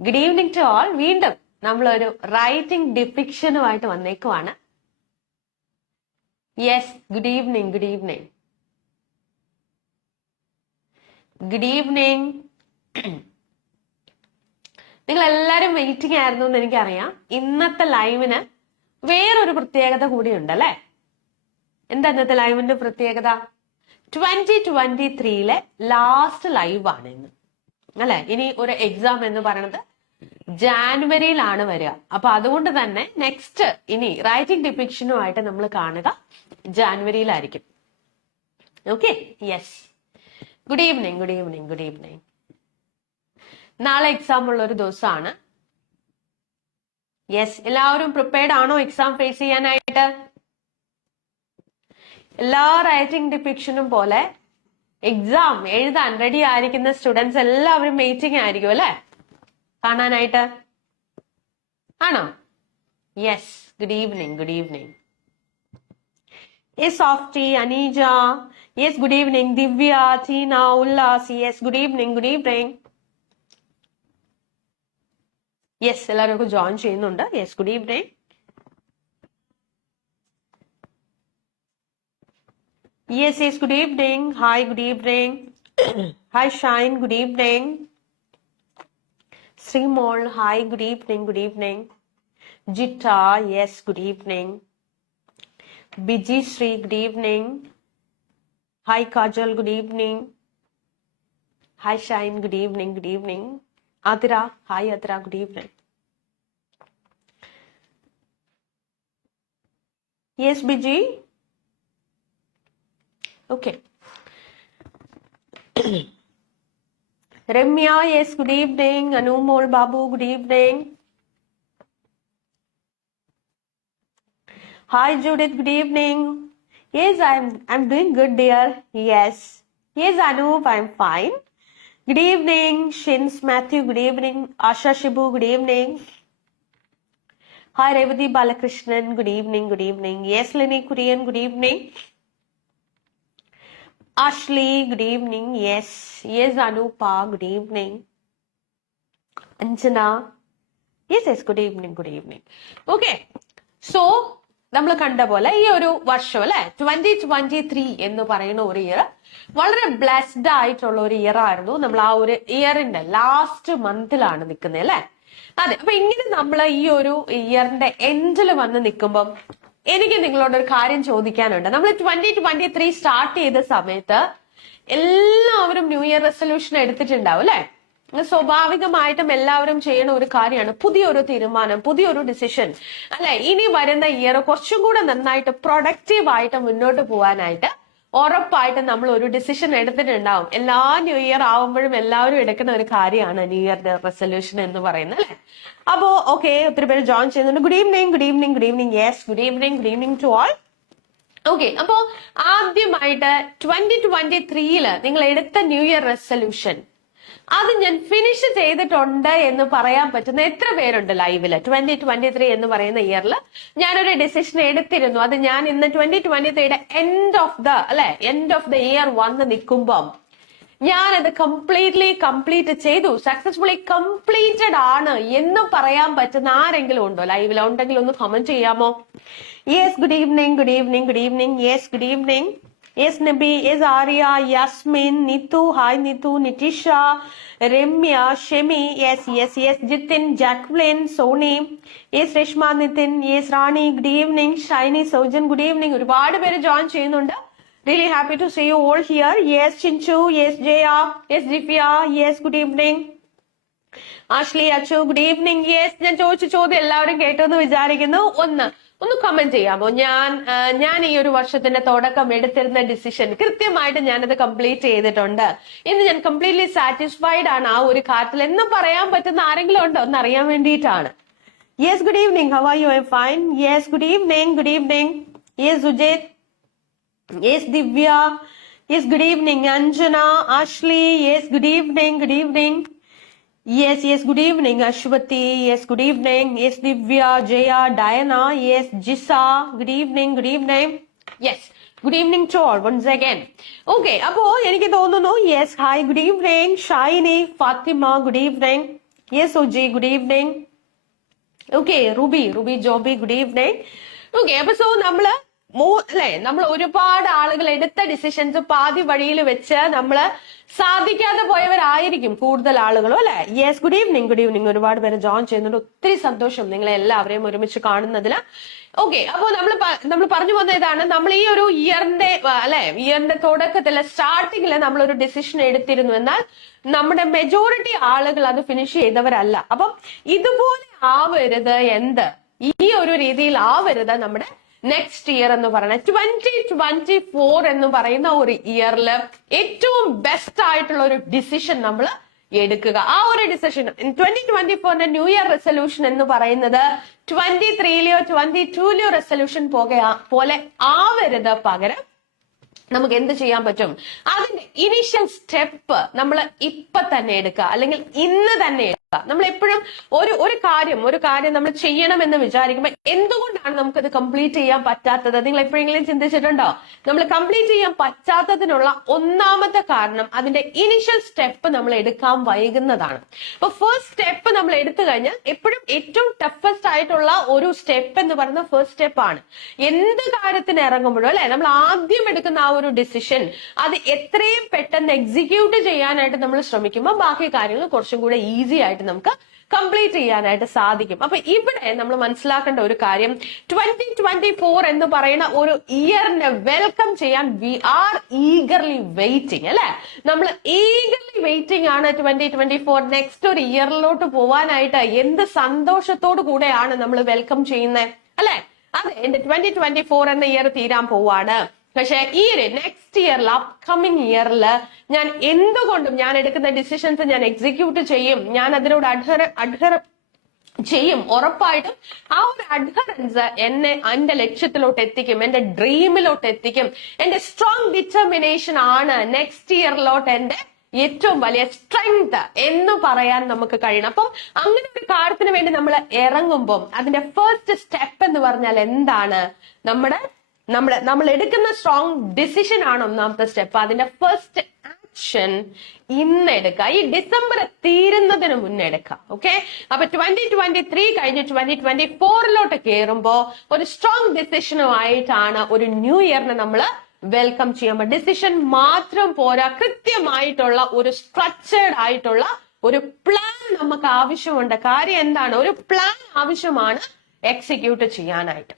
Good evening to all. വീണ്ടും നമ്മളൊരു writing ഡിഫിക്ഷനുമായിട്ട് വന്നേക്കുവാണ്. Yes, good evening, good evening, good evening. നിങ്ങൾ എല്ലാരും വെയിറ്റിംഗ് ആയിരുന്നു എന്ന് എനിക്കറിയാം. ഇന്നത്തെ ലൈവിന് വേറൊരു പ്രത്യേകത കൂടിയുണ്ട് അല്ലെ? എന്താ ഇന്നത്തെ ലൈവിന്റെ പ്രത്യേകത? 2023 ലാസ്റ്റ് ലൈവ് ആണ് ഇന്ന് അല്ലെ? ഇനി ഒരു എക്സാം എന്ന് പറയുന്നത് ജാനുവരിയിലാണ് വരിക. അപ്പൊ അതുകൊണ്ട് തന്നെ നെക്സ്റ്റ് ഇനി റൈറ്റിംഗ് ഡിഫിക്ഷനുമായിട്ട് നമ്മൾ കാണുക ജാനുവരിയിലായിരിക്കും. Okay, yes. Good evening, good evening, good evening. നാളെ എക്സാം ഉള്ള ഒരു ദിവസമാണ്. യെസ്, എല്ലാവരും പ്രിപ്പയർഡ് ആണോ എക്സാം ഫേസ് ചെയ്യാനായിട്ട്? എല്ലാ റൈറ്റിംഗ് ഡിഫിക്ഷനും പോലെ എക്സാം എഴുതാൻ റെഡി ആയിരിക്കുന്ന സ്റ്റുഡൻസ് എല്ലാവരും വെയിറ്റിംഗ് ആയിരിക്കും അല്ലെ കാണാനായിട്ട്? ആണോ? Yes, good evening, good evening. Yes, Softy, Aneeja. Yes, good evening. Divya, Teena, Ullas. Yes, good evening, good evening. Yes, എല്ലാവരും ജോയിൻ ചെയ്യുന്നുണ്ട്. Yes, good evening. Yes, yes, good evening. Hi, good evening. Hi, Shine, good evening. Srimol, hi, good evening, good evening. Jita, yes, good evening. Biji Sri, good evening. Hi, Kajal, good evening. Hi, Shine, good evening, good evening. Adira, hi, Adira, good evening. Yes, Biji. Okay. Ramya, yes, good evening. Anumol Babu, good evening. Hi, Judith, good evening. Yes, I'm doing good, dear. Yes. Yes, Anup, I'm fine. Good evening. Shins Matthew, good evening. Asha Shibu, good evening. Hi, Revati Balakrishnan, good evening, good evening. Yes, Lenny Kurian, good evening. Ashley, good evening. Yes. Yes, Anupa, good evening. Anjana. Yes, yes, good evening, good evening. Okay. So, നമ്മൾ കണ്ട പോലെ ഈ ഒരു വർഷം അല്ലെ 2023 എന്ന് പറയുന്ന ഒരു ഇയർ വളരെ ബ്ലെസ്ഡ് ആയിട്ടുള്ള ഒരു ഇയർ ആയിരുന്നു. നമ്മൾ ആ ഒരു ഇയറിന്റെ ലാസ്റ്റ് മന്തിലാണ് നിൽക്കുന്നത് അല്ലെ? അതെ. അപ്പൊ ഇങ്ങനെ നമ്മൾ ഈ ഒരു ഇയറിന്റെ എൻഡിൽ വന്ന് നിൽക്കുമ്പം എനിക്ക് നിങ്ങളോട് ഒരു കാര്യം ചോദിക്കാനുണ്ട്. നമ്മൾ 2023 സ്റ്റാർട്ട് ചെയ്ത സമയത്ത് എല്ലാവരും ന്യൂ ഇയർ റെസൊല്യൂഷൻ എടുത്തിട്ടുണ്ടാവും അല്ലെ? സ്വാഭാവികമായിട്ടും എല്ലാവരും ചെയ്യുന്ന ഒരു കാര്യമാണ് പുതിയൊരു തീരുമാനം, പുതിയൊരു ഡിസിഷൻ അല്ലെ? ഇനി വരുന്ന ഇയർ കുറച്ചും കൂടെ നന്നായിട്ട് പ്രൊഡക്റ്റീവ് ആയിട്ട് മുന്നോട്ട് പോകാനായിട്ട് ഉറപ്പായിട്ടും നമ്മൾ ഒരു ഡിസിഷൻ എടുത്തിട്ടുണ്ടാവും. എല്ലാ ന്യൂ ഇയർ ആവുമ്പോഴും എല്ലാവരും എടുക്കുന്ന ഒരു കാര്യമാണ് ന്യൂ ഇയർ റെസൊല്യൂഷൻ എന്ന് പറയുന്നത് അല്ലെ? അപ്പോ ഓക്കെ, ഒത്തിരി പേര് ജോയിൻ ചെയ്യുന്നുണ്ട്. Good evening, good evening, good evening. Yes, good evening, good evening to all. Okay, അപ്പോ ആദ്യമായിട്ട് 2023 നിങ്ങൾ എടുത്ത ന്യൂ ഇയർ റെസൊല്യൂഷൻ അത് ഞാൻ ഫിനിഷ് ചെയ്തിട്ടുണ്ട് എന്ന് പറയാൻ പറ്റുന്ന എത്ര പേരുണ്ട് ലൈവില്? 2023 എന്ന് പറയുന്ന ഇയറിൽ ഞാനൊരു ഡിസിഷൻ എടുത്തിരുന്നു. അത് ഞാൻ ഇന്ന് 2023യുടെ എൻഡ് ഓഫ് ദ ഇയർ വന്ന് നിൽക്കുമ്പം ഞാനത് കംപ്ലീറ്റ് ചെയ്തു, സക്സസ്ഫുള്ളി കംപ്ലീറ്റഡ് ആണ് എന്ന് പറയാൻ പറ്റുന്ന ആരെങ്കിലും ഉണ്ടോ ലൈവിൽ? ഉണ്ടെങ്കിൽ ഒന്ന് കമന്റ് ചെയ്യാമോ? Yes, good evening, good evening, good evening. Yes, good evening. Yes, Nabi. Yes, Arya, Yasmin, Nitu. Hi, Nitu, Nitisha, Remya, Shemi. Yes, yes, yes. Jitin, Jacqueline, Sony. Yes, Reshma, Nitin. Yes, Rani. Good evening. Shiny, Sojan. Good evening. ഒരുപാട് പേര് join ചെയ്യുന്നുണ്ട്. Really happy to see you all here. Yes, Chinchu. Yes, Jaya. Yes, Divya. Yes, good evening. Ashley, Achu. Good evening. Yes, ഞാൻ ചോദിച്ച ചോദ്യം എല്ലാവരും കേട്ടെന്ന് വിചാരിക്കുന്നു. ഒന്ന് comment ചെയ്യാമോ? ഞാൻ ഈ ഒരു വർഷത്തിന്റെ തുടക്കം എടുത്തിരുന്ന ഡിസിഷൻ കൃത്യമായിട്ട് ഞാനത് കംപ്ലീറ്റ് ചെയ്തിട്ടുണ്ട്, ഇന്ന് ഞാൻ കംപ്ലീറ്റ്ലി സാറ്റിസ്ഫൈഡ് ആണ് ആ ഒരു കാര്യത്തിൽ എന്ന് പറയാൻ പറ്റുന്ന ആരെങ്കിലും ഉണ്ടോ? ഒന്ന് അറിയാൻ വേണ്ടിയിട്ടാണ്. Yes, good evening. How are you? I am fine. Yes, good evening, good evening. Yes, Sujith. Yes, Divya. Yes, good evening. Anjana, Ashley. Yes, good evening, good evening. Yes, yes, good evening, Ashwati. Yes, good evening. Yes, Divya, Jaya, Diana. Yes, Jisa. Good evening, good evening. Yes, good evening to all once again. Okay, അപ്പോ എനിക്ക് തോന്നുന്നു. Yes, hi, good evening. Shiny, Fatima, good evening. Yes Suji, good evening. Okay, Ruby Joby, good evening. Okay, അപ്പൊ so നമ്മള് അല്ലെ, നമ്മൾ ഒരുപാട് ആളുകൾ എടുത്ത ഡിസിഷൻസ് പാതി വഴിയിൽ വെച്ച് നമ്മള് സാധിക്കാതെ പോയവരായിരിക്കും കൂടുതൽ ആളുകളും, അല്ലെ? Yes, good evening. ഒരുപാട് പേര് ജോയിൻ ചെയ്യുന്നുണ്ട്. ഒത്തിരി സന്തോഷം നിങ്ങളെ എല്ലാവരെയും ഒരുമിച്ച് കാണുന്നതില്. ഓക്കെ, അപ്പോ നമ്മൾ പറഞ്ഞു പോകുന്ന ഇതാണ്, നമ്മൾ ഈ ഒരു ഇയറിന്റെ തുടക്കത്തില് സ്റ്റാർട്ടിങ്ങില് നമ്മളൊരു ഡിസിഷൻ എടുത്തിരുന്നു, എന്നാൽ നമ്മുടെ മെജോറിറ്റി ആളുകൾ അത് ഫിനിഷ് ചെയ്തവരല്ല. അപ്പം ഇതുപോലെ ആവരുത്, ഈ ഒരു രീതിയിൽ ആവരുത് നമ്മുടെ നെക്സ്റ്റ് ഇയർ എന്ന് പറയുന്നത്. 2024 എന്ന് പറയുന്ന ഒരു ഇയറിൽ ഏറ്റവും ബെസ്റ്റ് ആയിട്ടുള്ള ഒരു ഡിസിഷൻ നമ്മൾ എടുക്കുക. ആ ഒരു ഡിസിഷൻ 2024 ന്യൂ ഇയർ റെസൊല്യൂഷൻ എന്ന് പറയുന്നത് 23-ലെയോ 22-ലെയോ റെസൊല്യൂഷൻ പോലെ ആവരുത്. പകരം നമുക്ക് എന്ത് ചെയ്യാൻ പറ്റും? അതിന്റെ ഇനീഷ്യൽ സ്റ്റെപ്പ് നമ്മൾ ഇപ്പൊ തന്നെ എടുക്കുക, അല്ലെങ്കിൽ ഇന്ന് തന്നെ എടുക്കുക. നമ്മൾ എപ്പോഴും ഒരു കാര്യം നമ്മൾ ചെയ്യണമെന്ന് വിചാരിക്കുമ്പോൾ എന്തുകൊണ്ടാണ് നമുക്കത് കംപ്ലീറ്റ് ചെയ്യാൻ പറ്റാത്തത്? നിങ്ങൾ എപ്പോഴെങ്കിലും ചിന്തിച്ചിട്ടുണ്ടോ? നമ്മൾ കംപ്ലീറ്റ് ചെയ്യാൻ പറ്റാത്തതിനുള്ള ഒന്നാമത്തെ കാരണം അതിന്റെ ഇനീഷ്യൽ സ്റ്റെപ്പ് നമ്മൾ എടുക്കാൻ വൈകുന്നതാണ്. അപ്പൊ ഫസ്റ്റ് സ്റ്റെപ്പ് നമ്മൾ എടുത്തു കഴിഞ്ഞാൽ എപ്പോഴും ഏറ്റവും ടഫസ്റ്റ് ആയിട്ടുള്ള ഒരു സ്റ്റെപ്പ് എന്ന് പറയുന്ന ഫസ്റ്റ് സ്റ്റെപ്പ് ആണ്. എന്ത് കാര്യത്തിന് ഇറങ്ങുമ്പോഴും, അല്ലെ, നമ്മൾ ആദ്യം എടുക്കുന്ന ആ ഒരു ഡിസിഷൻ അത് എത്രയും പെട്ടെന്ന് എക്സിക്യൂട്ട് ചെയ്യാനായിട്ട് നമ്മൾ ശ്രമിക്കുമ്പോൾ ബാക്കി കാര്യങ്ങൾ കുറച്ചും കൂടെ ഈസി ആയിട്ട് നമുക്ക് കംപ്ലീറ്റ് ചെയ്യാനായിട്ട് സാധിക്കും. അപ്പൊ ഇവിടെ നമ്മൾ മനസ്സിലാക്കേണ്ട ഒരു കാര്യം, 2024 എന്ന് പറയുന്ന ഒരു ഇയറിനെ വെൽക്കം ചെയ്യാൻ വി ആർ ഈഗർലി വെയിറ്റിംഗ്, അല്ലെ? നമ്മൾ ഈഗർലി വെയിറ്റിംഗ് ആണ് 2024 നെക്സ്റ്റ് ഒരു ഇയറിലോട്ട് പോവാനായിട്ട്. എന്ത് സന്തോഷത്തോടു കൂടെയാണ് നമ്മൾ വെൽക്കം ചെയ്യുന്നത്, അല്ലെ? അതെ, എന്റെ 2024 എന്ന ഇയർ തീരാൻ പോവാണ്. പക്ഷെ ഈ ഒരു നെക്സ്റ്റ് ഇയറിൽ, അപ്കമിങ് ഇയറിൽ ഞാൻ എന്തുകൊണ്ടും ഞാൻ എടുക്കുന്ന ഡിസിഷൻസ് ഞാൻ എക്സിക്യൂട്ട് ചെയ്യും, ഞാൻ അതിനോട് അഡ്ഹർ ചെയ്യും. ഉറപ്പായിട്ടും ആ ഒരു അഡ്ഹറൻസ് എന്നെ എന്റെ ലക്ഷ്യത്തിലോട്ട് എത്തിക്കും, എന്റെ ഡ്രീമിലോട്ട് എത്തിക്കും. എന്റെ സ്ട്രോങ് ഡിറ്റർമിനേഷൻ ആണ് നെക്സ്റ്റ് ഇയറിലോട്ട് എന്റെ ഏറ്റവും വലിയ സ്ട്രെങ്ത് എന്ന് പറയാൻ നമുക്ക് കഴിയണം. അപ്പം അങ്ങനെ ഒരു കാര്യത്തിന് വേണ്ടി നമ്മൾ ഇറങ്ങുമ്പോൾ അതിന്റെ ഫസ്റ്റ് സ്റ്റെപ്പ് എന്ന് പറഞ്ഞാൽ എന്താണ്? നമ്മൾ എടുക്കുന്ന സ്ട്രോങ് ഡിസിഷൻ ആണ് ഒന്നാമത്തെ സ്റ്റെപ്പ്. അതിന്റെ ഫസ്റ്റ് ആക്ഷൻ ഇന്ന് എടുക്കുക, ഈ ഡിസംബർ തീരുന്നതിന് മുന്നേ എടുക്കുക. ഓക്കെ, അപ്പൊ 2023 കഴിഞ്ഞ് 2024 കയറുമ്പോ ഒരു സ്ട്രോങ് ഡിസിഷനുമായിട്ടാണ് ഒരു ന്യൂ ഇയറിനെ നമ്മൾ വെൽക്കം ചെയ്യുമ്പോൾ. ഡിസിഷൻ മാത്രം പോരാ, കൃത്യമായിട്ടുള്ള ഒരു സ്ട്രക്ചേർഡ് ആയിട്ടുള്ള ഒരു പ്ലാൻ നമുക്ക് ആവശ്യമുണ്ട്. കാര്യം എന്താണ്? ഒരു പ്ലാൻ ആവശ്യമാണ് എക്സിക്യൂട്ട് ചെയ്യാനായിട്ട്.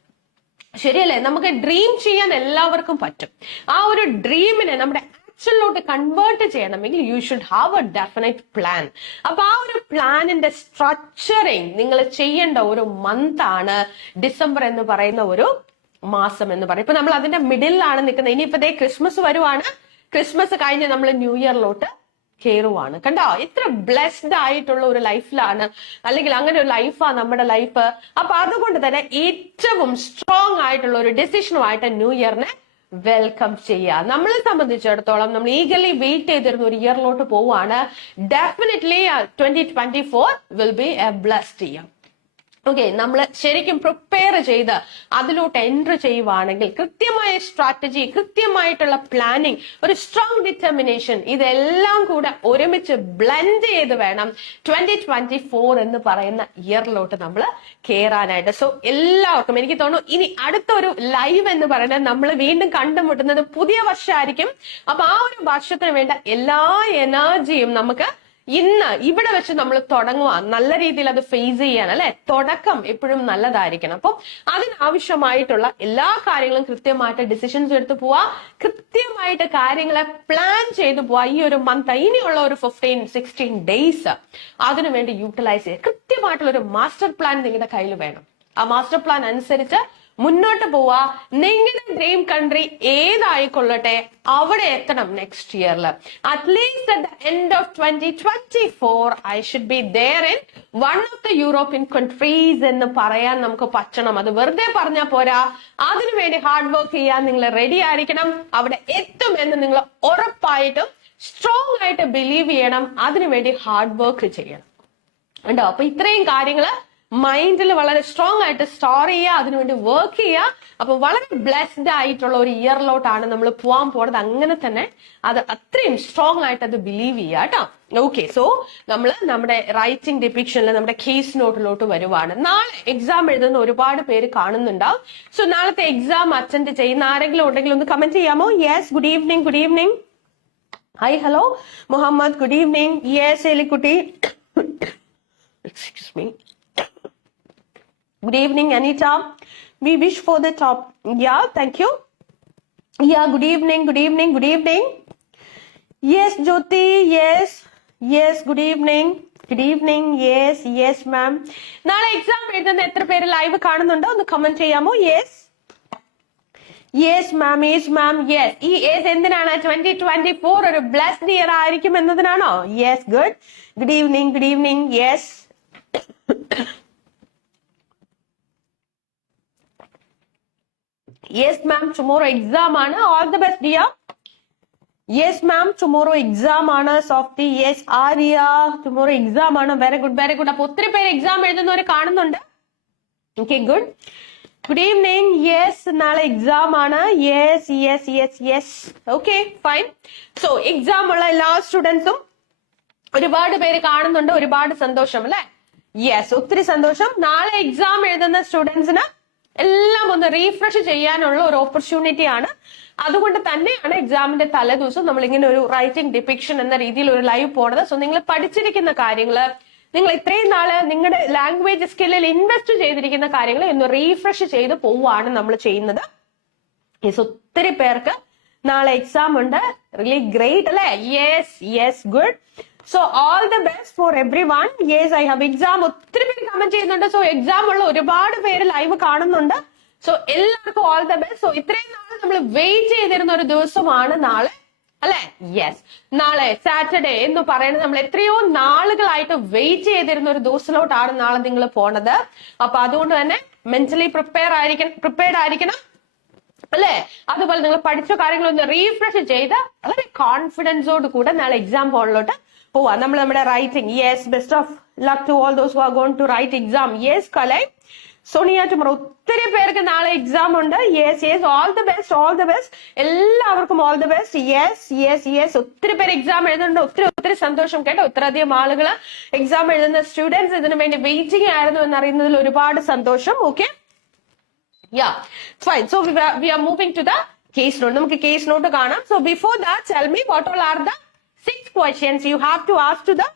ശരിയല്ലേ? നമുക്ക് ഡ്രീം ചെയ്യാൻ എല്ലാവർക്കും പറ്റും. ആ ഒരു ഡ്രീമിനെ നമ്മുടെ ആക്ഷനിലോട്ട് കൺവേർട്ട് ചെയ്യണമെങ്കിൽ you should have A definite plan. അപ്പൊ ആ ഒരു പ്ലാനിന്റെ സ്ട്രക്ചറിങ് നിങ്ങൾ ചെയ്യേണ്ട ഒരു മന്ത് ആണ് ഡിസംബർ എന്ന് പറയുന്ന ഒരു മാസം എന്ന് പറയും. ഇപ്പൊ നമ്മൾ അതിന്റെ മിഡിലാണ് നിൽക്കുന്നത്. ഇനിയിപ്പോ ക്രിസ്മസ് വരുവാണ്. ക്രിസ്മസ് കഴിഞ്ഞ് നമ്മൾ ന്യൂ ഇയറിലോട്ട് കയറുവാണ്. കണ്ടോ, എത്ര ബ്ലെസ്ഡ് ആയിട്ടുള്ള ഒരു ലൈഫിലാണ്, അല്ലെങ്കിൽ അങ്ങനെ ഒരു ലൈഫാണ് നമ്മുടെ ലൈഫ്. അപ്പൊ അതുകൊണ്ട് തന്നെ ഏറ്റവും സ്ട്രോങ് ആയിട്ടുള്ള ഒരു ഡിസിഷനുമായിട്ട് ന്യൂ ഇയറിനെ വെൽക്കം ചെയ്യുക. നമ്മളെ സംബന്ധിച്ചിടത്തോളം നമ്മൾ ഈഗർലി വെയിറ്റ് ചെയ്തിരുന്ന ഒരു ഇയറിലോട്ട് പോവാണ്. Definitely 2024 will be A blessed year. Okay, നമ്മൾ ശരിക്കും പ്രിപ്പയർ ചെയ്ത് അതിലോട്ട് എൻട്രി ചെയ്യുവാണെങ്കിൽ കൃത്യമായ സ്ട്രാറ്റജി, കൃത്യമായിട്ടുള്ള പ്ലാനിങ്, ഒരു സ്ട്രോങ് ഡിറ്റർമിനേഷൻ, ഇതെല്ലാം കൂടെ ഒരുമിച്ച് ബ്ലെൻഡ് ചെയ്ത് വേണം 2024 എന്ന് പറയുന്ന ഇയറിലോട്ട് നമ്മൾ കയറാനായിട്ട്. സോ എല്ലാവർക്കും എനിക്ക് തോന്നുന്നു ഇനി അടുത്തൊരു ലൈവ് എന്ന് പറയുന്നത് നമ്മൾ വീണ്ടും കണ്ടുമുട്ടുന്നത് പുതിയ വർഷമായിരിക്കും. അപ്പൊ ആ ഒരു വർഷത്തിന് വേണ്ട എല്ലാ എനർജിയും നമുക്ക് ഇന്ന് ഇവിടെ വെച്ച് നമ്മൾ തുടങ്ങുക, നല്ല രീതിയിൽ അത് ഫേസ് ചെയ്യാൻ, അല്ലെ? തുടക്കം എപ്പോഴും നല്ലതായിരിക്കണം. അപ്പം അതിനാവശ്യമായിട്ടുള്ള എല്ലാ കാര്യങ്ങളും കൃത്യമായിട്ട് ഡിസിഷൻസ് എടുത്ത് പോവാ, കൃത്യമായിട്ട് കാര്യങ്ങളെ പ്ലാൻ ചെയ്ത് പോവാ. ഈ ഒരു മന്ത്, ഇനിയുള്ള ഒരു 15-16 ഡേയ്സ് അതിനുവേണ്ടി യൂട്ടിലൈസ് ചെയ്യുക. കൃത്യമായിട്ടുള്ള ഒരു മാസ്റ്റർ പ്ലാൻ നിങ്ങളുടെ കയ്യിൽ വേണം. ആ മാസ്റ്റർ പ്ലാൻ അനുസരിച്ച് മുന്നോട്ട് പോവാ. നിങ്ങളുടെ ഡ്രീം കൺട്രി ഏതായിക്കൊള്ളട്ടെ അവിടെ എത്തണം നെക്സ്റ്റ് ഇയറിൽ. At least at the end of 2024 I should be there in one of the European countries എന്ന് പറയാൻ നമുക്ക് പറ്റണം. അത് വെറുതെ പറഞ്ഞാൽ പോരാ, അതിനുവേണ്ടി ഹാർഡ് വർക്ക് ചെയ്യാൻ നിങ്ങൾ റെഡി ആയിരിക്കണം. അവിടെ എത്തുമെന്ന് നിങ്ങൾ ഉറപ്പായിട്ടും സ്ട്രോങ് ആയിട്ട് ബിലീവ് ചെയ്യണം. അതിനുവേണ്ടി ഹാർഡ് വർക്ക് ചെയ്യണം. ഉണ്ടോ? അപ്പൊ ഇത്രയും കാര്യങ്ങള് മൈൻഡിൽ വളരെ സ്ട്രോങ് ആയിട്ട് സ്റ്റോർ ചെയ്യുക, അതിനുവേണ്ടി വർക്ക് ചെയ്യുക. അപ്പൊ വളരെ ബ്ലെസ്ഡ് ആയിട്ടുള്ള ഒരു ഇയറിലോട്ടാണ് നമ്മൾ പോകാൻ പോകുന്നത്. അങ്ങനെ തന്നെ അത് അത്രയും സ്ട്രോങ് ആയിട്ട് അത് ബിലീവ് ചെയ്യുക കേട്ടോ. ഓക്കെ, സോ നമ്മൾ നമ്മുടെ റൈറ്റിംഗ് ഡിപിക്ഷനിൽ നമ്മുടെ കേസ് നോട്ടിലോട്ട് വരുവാണ്. നാളെ എക്സാം എഴുതുന്ന ഒരുപാട് പേര് കാണുന്നുണ്ടാവും. സോ നാളത്തെ എക്സാം അറ്റൻഡ് ചെയ്യുന്ന ആരെങ്കിലും ഉണ്ടെങ്കിൽ ഒന്ന് കമന്റ് ചെയ്യാമോ? Yes, good evening, good evening. Hi, hello Muhammad, good evening. Yes Elikutty, excuse me. Good evening, Anita. We wish for the top. Yeah, thank you. Yeah, good evening, good evening, good evening. Yes, Jyoti, yes, yes, good evening, good evening, yes, yes, ma'am. നാളെ exam എഴുതുന്ന എത്ര പേര് live കാണുന്നുണ്ടോ ഒന്ന് comment ചെയ്യാമോ? Yes, yes ma'am, yes ma'am, yes. ഈ yes എന്തിനാണ്? 2024 ഒരു ബ്ലെസ്ഡ് ഇയർ ആയിരിക്കും എന്നതിനാണോ? Yes, good. Good evening, good evening, yes. Yes, ma'am. Tomorrow exam ആണ്. All the best, dear. Yes, ma'am. Tomorrow exam ആണ്. Softy. Yes, Arya. Tomorrow exam ആണ്. Very good, very good. അപ്പൊ ഒത്തിരി പേര് എക്സാം എഴുതുന്നവരെ കാണുന്നുണ്ട്. Okay, good. Good evening. Yes, നാളെ exam ആണ്. Yes, yes, yes, yes. Okay, fine. So, exam ഉള്ള എല്ലാ സ്റ്റുഡൻസും ഒരുപാട് പേര് കാണുന്നുണ്ട്. ഒരുപാട് സന്തോഷം അല്ലെ? യെസ്, ഒത്തിരി സന്തോഷം. നാളെ എക്സാം എഴുതുന്ന സ്റ്റുഡൻസിന് എല്ലാം ഒന്ന് റീഫ്രഷ് ചെയ്യാനുള്ള ഒരു ഓപ്പർച്യൂണിറ്റി ആണ്. അതുകൊണ്ട് തന്നെയാണ് എക്സാമിന്റെ തലേദിവസം നമ്മൾ ഇങ്ങനെ ഒരു റൈറ്റിംഗ് ഡിപിക്ഷൻ എന്ന രീതിയിൽ ഒരു ലൈവ് പോണത്. സോ നിങ്ങൾ പഠിച്ചിരിക്കുന്ന കാര്യങ്ങള്, നിങ്ങൾ ഇത്രയും നാള് നിങ്ങളുടെ ലാംഗ്വേജ് സ്കില്ലിൽ ഇൻവെസ്റ്റ് ചെയ്തിരിക്കുന്ന കാര്യങ്ങൾ ഒന്ന് റീഫ്രഷ് ചെയ്ത് പോവാണ് നമ്മൾ ചെയ്യുന്നത്. ഒത്തിരി പേർക്ക് നാളെ എക്സാം ഉണ്ട്. റിയലി ഗ്രേറ്റ് അല്ലെ? Yes, yes, good. So all the best for every one. Yes, I have exam. ഒത്തിരി പേര് കമന്റ് ചെയ്യുന്നുണ്ട്. സോ എക്സാം ഉള്ള ഒരുപാട് പേര് ലൈവ് കാണുന്നുണ്ട്. സോ എല്ലാവർക്കും ഓൾ ദ ബെസ്റ്റ്. സോ ഇത്രയും നാളെ നമ്മൾ വെയിറ്റ് ചെയ്തിരുന്ന ഒരു ദിവസമാണ് നാളെ അല്ലെ? യെസ്, നാളെ സാറ്റർഡേ എന്ന് പറയുന്നത് നമ്മൾ എത്രയോ നാളുകളായിട്ട് വെയിറ്റ് ചെയ്തിരുന്ന ഒരു ദിവസത്തിലോട്ടാണ് നാളെ നിങ്ങൾ പോണത്. അപ്പൊ അതുകൊണ്ട് തന്നെ മെന്റലി പ്രിപ്പയർഡ് ആയിരിക്കണം അല്ലെ? അതുപോലെ നിങ്ങൾ പഠിച്ച കാര്യങ്ങളൊന്ന് റീഫ്രഷ് ചെയ്ത് വളരെ കോൺഫിഡൻസോട് കൂടെ നാളെ എക്സാം ഹോളിലോട്ട് പോവാ. നമ്മൾ നമ്മുടെ writing, yes, best of luck to all those who are going to write exam. Yes, Kalai, Sonia, tomorrow ഒത്തിരി പേർക്ക് നാളെ എക്സാം ഉണ്ട്. Yes, yes, all the best, all the best. എല്ലാവർക്കും all the best. Yes, yes, yes. ഒത്തിരി പേര് exam എഴുതുന്നുണ്ട്. ഒത്തിരി ഒത്തിരി സന്തോഷം കേട്ടോ. ഇത്രയധികം ആളുകൾ എക്സാം എഴുതുന്ന സ്റ്റുഡൻസ് ഇതിനു വേണ്ടി വെയിറ്റിംഗ് ആയിരുന്നു എന്നറിയുന്നതിൽ ഒരുപാട് സന്തോഷം. Okay, yeah, fine. So we are moving to the case note. നമുക്ക് കേസ് നോട്ട് കാണാം. So before that, tell me what all are the 6 questions you have to ask to the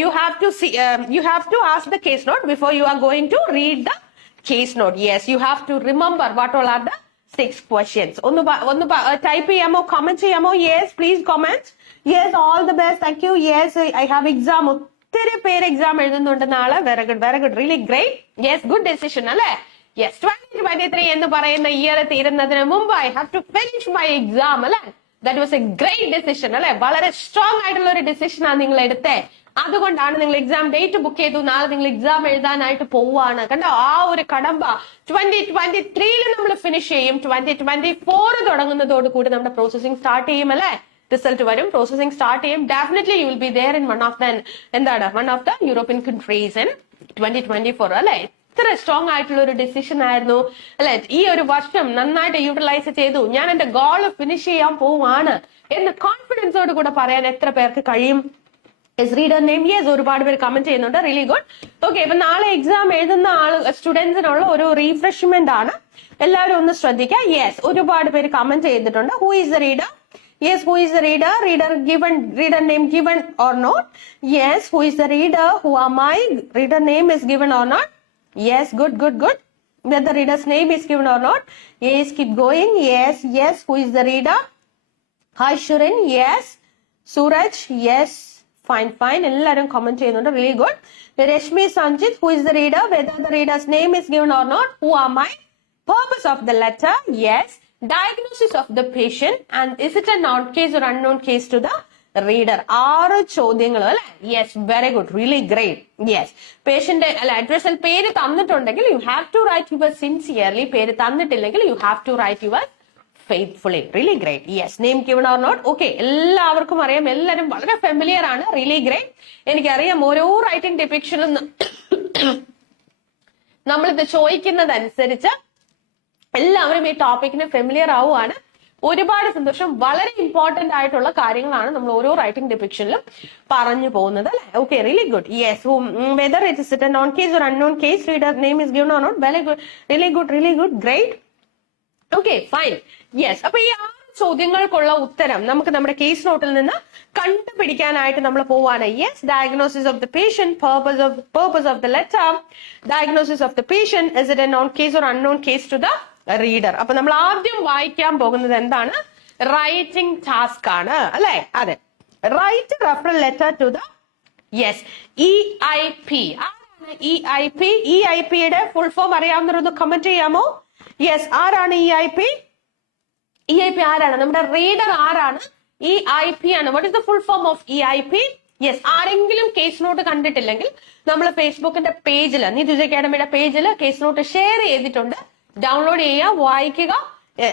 you have to see you have to ask the case note before you are going to read the case note. Yes, you have to remember what all are the 6 questions. ഒന്ന് type ചെയ്യാമോ, comment ചെയ്യാമോ? Yes, please comment. Yes, all the best. Thank you. Yes, I have exam. ഒത്തിരി പേര് exam എഴുതുന്നുണ്ട് നാളെ. Very good, very good, really great. Yes, good decision അല്ലേ? Yes, 2023 എന്ന് പറയുന്ന ഇയർ തീരുന്നതിന് മുമ്പ് I have to finish my exam അല്ലെ? That was a great decision അല്ലെ? വളരെ സ്ട്രോങ് ആയിട്ടുള്ള ഒരു ഡെസിഷൻ ആണ് നിങ്ങൾ എടുത്തേ. അതുകൊണ്ടാണ് നിങ്ങൾ എക്സാം ഡേറ്റ് ബുക്ക് ചെയ്തു. നാളെ നിങ്ങൾ എക്സാം എഴുതാനായിട്ട് പോവാണ്. കണ്ടോ, ആ ഒരു കടമ്പ 2023 നമ്മൾ ഫിനിഷ് ചെയ്യും. 2024 തുടങ്ങുന്നതോട് കൂടി നമ്മുടെ പ്രോസസിംഗ് സ്റ്റാർട്ട് ചെയ്യും അല്ലെ? റിസൾട്ട് വരും, പ്രോസസിംഗ് സ്റ്റാർട്ട് ചെയ്യും. Definitely you will be there in one of the European countries in 2024 അല്ലെ? ഇത്ര സ്ട്രോങ് ആയിട്ടുള്ള ഒരു ഡെസിഷൻ ആയിരുന്നു അല്ലെ? ഈ ഒരു വർഷം നന്നായിട്ട് യൂട്ടിലൈസ് ചെയ്തു. ഞാൻ എന്റെ ഗോൾ ഫിനിഷ് ചെയ്യാൻ പോവാണ് എന്ന് കോൺഫിഡൻസോട് കൂടെ പറയാൻ എത്ര പേർക്ക് കഴിയും? റീഡർ നെയിം, യെസ്, ഒരുപാട് പേര് കമന്റ് ചെയ്യുന്നുണ്ട്. Really good. ഓക്കെ, ഇപ്പൊ നാളെ എക്സാം എഴുതുന്ന സ്റ്റുഡൻസിനുള്ള ഒരു റീഫ്രഷ്മെന്റ് ആണ്. എല്ലാവരും ഒന്ന് ശ്രദ്ധിക്കാം. യെസ്, ഒരുപാട് പേര് കമന്റ് ചെയ്തിട്ടുണ്ട്. Who is the reader? Yes, who is the reader? Reader name given or not? Yes, who is the reader? Who am I? Reader name is given or not? Yes, good, good, good. Whether the reader's name is given or not? Yes, keep going. Yes, yes. Who is the reader? Hi, Shurin. Yes. Suraj. Yes. Fine, fine. Ellarum comment cheyyunnundu. Really good. Reshmi Sanjit. Who is the reader? Whether the reader's name is given or not? Who am I? Purpose of the letter. Yes. Diagnosis of the patient. And is it a known case or unknown case to the reader? 6 ചോദ്യങ്ങൾ അല്ലെ? Yes, very good, really great. Yes, patient അല്ലെ അഡ്രസ്സിൽ പേര് തന്നിട്ടുണ്ടെങ്കിൽ you have to write your sincerely. പേര് തന്നിട്ടില്ലെങ്കിൽ you have to write your faithfully. Really great. Yes, name given or not? Okay, എല്ലാവർക്കും അറിയാം. എല്ലാവരും വളരെ ഫെമിലിയർ ആണ്. Really great. എനിക്കറിയാം ഓരോ റൈറ്റിംഗ് ഡിപിക്ഷനും നമ്മളിത് ചോദിക്കുന്നതനുസരിച്ച് എല്ലാവരും ഈ ടോപ്പിക്കിന് ഫെമിലിയർ ആവുകയാണ്. ഒരുപാട് സന്തോഷം. വളരെ ഇമ്പോർട്ടന്റ് ആയിട്ടുള്ള കാര്യങ്ങളാണ് നമ്മൾ ഓരോ റൈറ്റിംഗ് ഡിപിക്ഷനിലും പറഞ്ഞു പോകുന്നത് അല്ലെ. Okay, really good. Yes, whether it is a known case or unknown case, reader name is given or not. Very good, really good, great. Okay, fine. Yes, അപ്പൊ ഈ 6 ചോദ്യങ്ങൾക്കുള്ള ഉത്തരം നമുക്ക് നമ്മുടെ കേസ് നോട്ടിൽ നിന്ന് കണ്ടുപിടിക്കാനായിട്ട് നമ്മൾ പോവാണ്. Yes, diagnosis of the patient, purpose of the letter, diagnosis of the patient, is it a known case or unknown case to the reader. അപ്പൊ നമ്മൾ ആദ്യം വായിക്കാൻ പോകുന്നത് എന്താണ്? റൈറ്റിംഗ് ടാസ്ക് ആണ് അല്ലെ. അതെ, write referral letter to the EIP. ആരാണ് EIP? EIP യുടെ ഫുൾ ഫോം അറിയാവുന്നവരൊന്ന് കമന്റ് ചെയ്യാമോ? യെസ്, ആരാണ് EIP? EIP ആരാണ്? നമ്മുടെ റീഡർ ആരാണ്? EIP ആണ്. What is the full form of EIP? Yes, ആരെങ്കിലും കേസ് നോട്ട് കണ്ടിട്ടില്ലെങ്കിൽ നമ്മൾ ഫേസ്ബുക്കിന്റെ പേജിൽ, നീതുജ് അക്കാഡമിയുടെ പേജിൽ കേസ് നോട്ട് ഷെയർ ചെയ്തിട്ടുണ്ട്. ഡൗൺലോഡ് ചെയ്യുക, വായിക്കുക.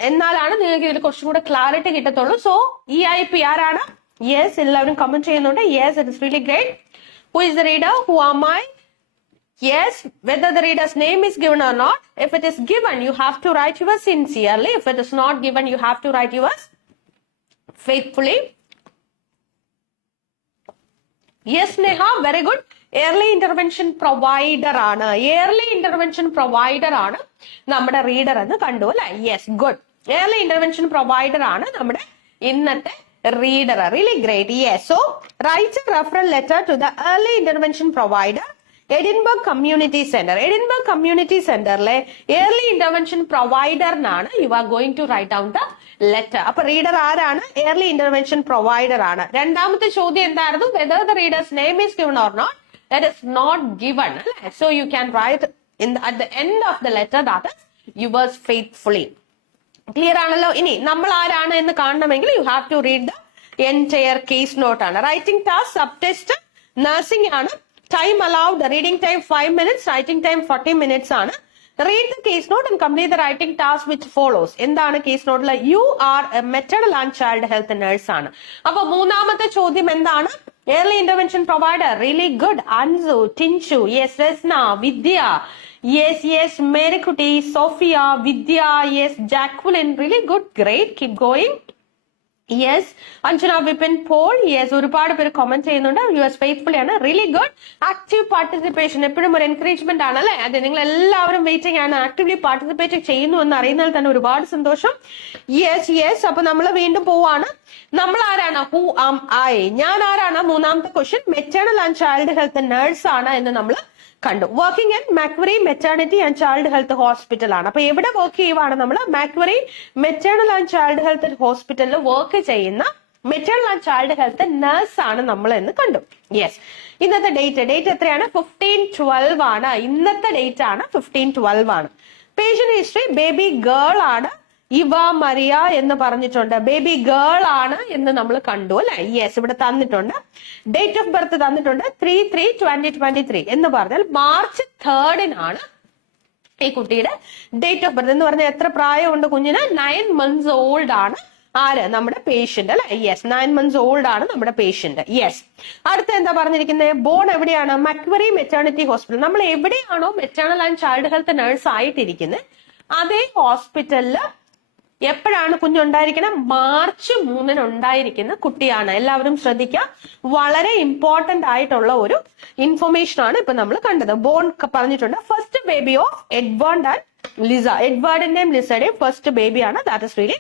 എന്നാലാണ് നിങ്ങൾക്ക് ഇതിൽ കുറച്ചും കൂടെ ക്ലാരിറ്റി കിട്ടത്തുള്ളൂ. സോ EIP ആരാണ്? യെസ്, എല്ലാവരും കമന്റ് ചെയ്യുന്നുണ്ട്. Yes, it is really great. Who is the reader? Who am I? Yes, whether the reader's name is given or not. If it is given, you have to write yours sincerely. If it is not given, you have to write yours faithfully. Yes, Neha, very good. Early intervention provider ആണ്. Early intervention provider ആണ് നമ്മുടെ reader എന്ന് കണ്ടു അല്ലെ. Yes, good. Early intervention provider ആണ് നമ്മുടെ ഇന്നത്തെ reader. Really great. Yes, so write a referral letter to the early intervention provider, Edinburgh community centre. Edinburgh community സെന്ററിലെ ഏർലി ഇന്റർവെൻഷൻ പ്രൊവൈഡറിനാണ് you are going to write down the letter. അപ്പൊ reader ആരാണ്? Early intervention provider ആണ്. രണ്ടാമത്തെ ചോദ്യം എന്തായിരുന്നു? Whether the reader's name is given or not. That is not given. So you can write at the end of the letter that is yours faithfully. Clear ആണല്ലോ. ഇനി നമ്മൾ ആരാണ് എന്ന് കാണണമെങ്കിൽ you have to read the entire case note ആണ്. Writing task, sub test, nursing ആണ്. Time allowed, reading time 5 minutes, writing time 40 minutes ആണ്. Read the case note and complete the writing task which follows. എന്താണ് case നോട്ടിൽ? You are a maternal and child health nurse ആണ്. അപ്പൊ മൂന്നാമത്തെ ചോദ്യം എന്താണ്? Early intervention provider. Really good. Anzu, Tinshu, yes, Resna, Vidya, yes, Merikuti, Sophia, Vidya, yes, Jacqueline. Really good. Great. Keep going. Yes, Anjana, Vipin, Paul. Yes, ഒരുപാട് പേര് comment ചെയ്യുന്നുണ്ട്. Yours faithfully ആണ്. Really good. Active participation എപ്പോഴും ഒരു encouragement ആണ് അല്ലെ. അതെ, നിങ്ങൾ എല്ലാവരും വെയിറ്റിംഗ് ആണ്. ആക്റ്റീവ്ലി പാർട്ടിസിപ്പേറ്റ് ചെയ്യുന്നു എന്ന് അറിയുന്നതിൽ തന്നെ ഒരുപാട് സന്തോഷം. യെസ്, അപ്പൊ നമ്മൾ വീണ്ടും പോവാണ്. നമ്മൾ ആരാണ്? Who am I? ഞാൻ ആരാണ്? മൂന്നാമത്തെ question. Maternal and child health nurse ആണ് എന്ന് നമ്മൾ കണ്ടു. Working at Macquarie maternity and child health hospital ആണ്. അപ്പൊ എവിടെ വർക്ക് ചെയ്യുവാണ് നമ്മൾ? Macquarie maternal and child health ഹോസ്പിറ്റലിൽ വർക്ക് ചെയ്യുന്ന maternal and child health nurse ആണ് നമ്മൾ എന്ന് കണ്ടു. യെസ്, ഇന്നത്തെ ഡേറ്റ് എത്രയാണ്? 15/12 ആണ്. ഇന്നത്തെ ഡേറ്റ് ആണ് 15/12 ആണ്. പേഷ്യന്റ് ഹിസ്റ്ററി ബേബി ഗേൾ ആണ്. ഇവ മരിയ എന്ന് പറഞ്ഞിട്ടുണ്ട്. ബേബി ഗേൾ ആണ് എന്ന് നമ്മൾ കണ്ടു അല്ലെ. യെസ്, ഇവിടെ തന്നിട്ടുണ്ട്. ഡേറ്റ് ഓഫ് ബർത്ത് തന്നിട്ടുണ്ട് 3/3/2023 എന്ന് പറഞ്ഞാൽ March 3 ഈ കുട്ടിയുടെ ഡേറ്റ് ഓഫ് ബർത്ത്. എന്ന് പറഞ്ഞാൽ എത്ര പ്രായമുണ്ട് കുഞ്ഞിന്? 9 months ഓൾഡ് ആണ്. ആര്? നമ്മുടെ പേഷ്യന്റ് അല്ലെ. യെസ്, 9 months ഓൾഡ് ആണ് നമ്മുടെ പേഷ്യന്റ്. യെസ്, അടുത്ത എന്താ പറഞ്ഞിരിക്കുന്നത്? ബോൺ എവിടെയാണ്? Macquarie maternity hospital. നമ്മൾ എവിടെയാണോ maternal and child health nurse ആയിട്ടിരിക്കുന്നത് അതേ ഹോസ്പിറ്റലില് എപ്പോഴാണ് കുഞ്ഞുണ്ടായിരിക്കണം? March 3 ഉണ്ടായിരിക്കുന്ന കുട്ടിയാണ്. എല്ലാവരും ശ്രദ്ധിക്കുക. വളരെ ഇമ്പോർട്ടന്റ് ആയിട്ടുള്ള ഒരു ഇൻഫർമേഷൻ ആണ് ഇപ്പൊ നമ്മൾ കണ്ടത്. ബോൺ പറഞ്ഞിട്ടുണ്ട്. First baby of Edward and Lisa. എഡ്വേർഡിന്റെയും ലിസയുടെയും ഫസ്റ്റ് ബേബിയാണ്. That is really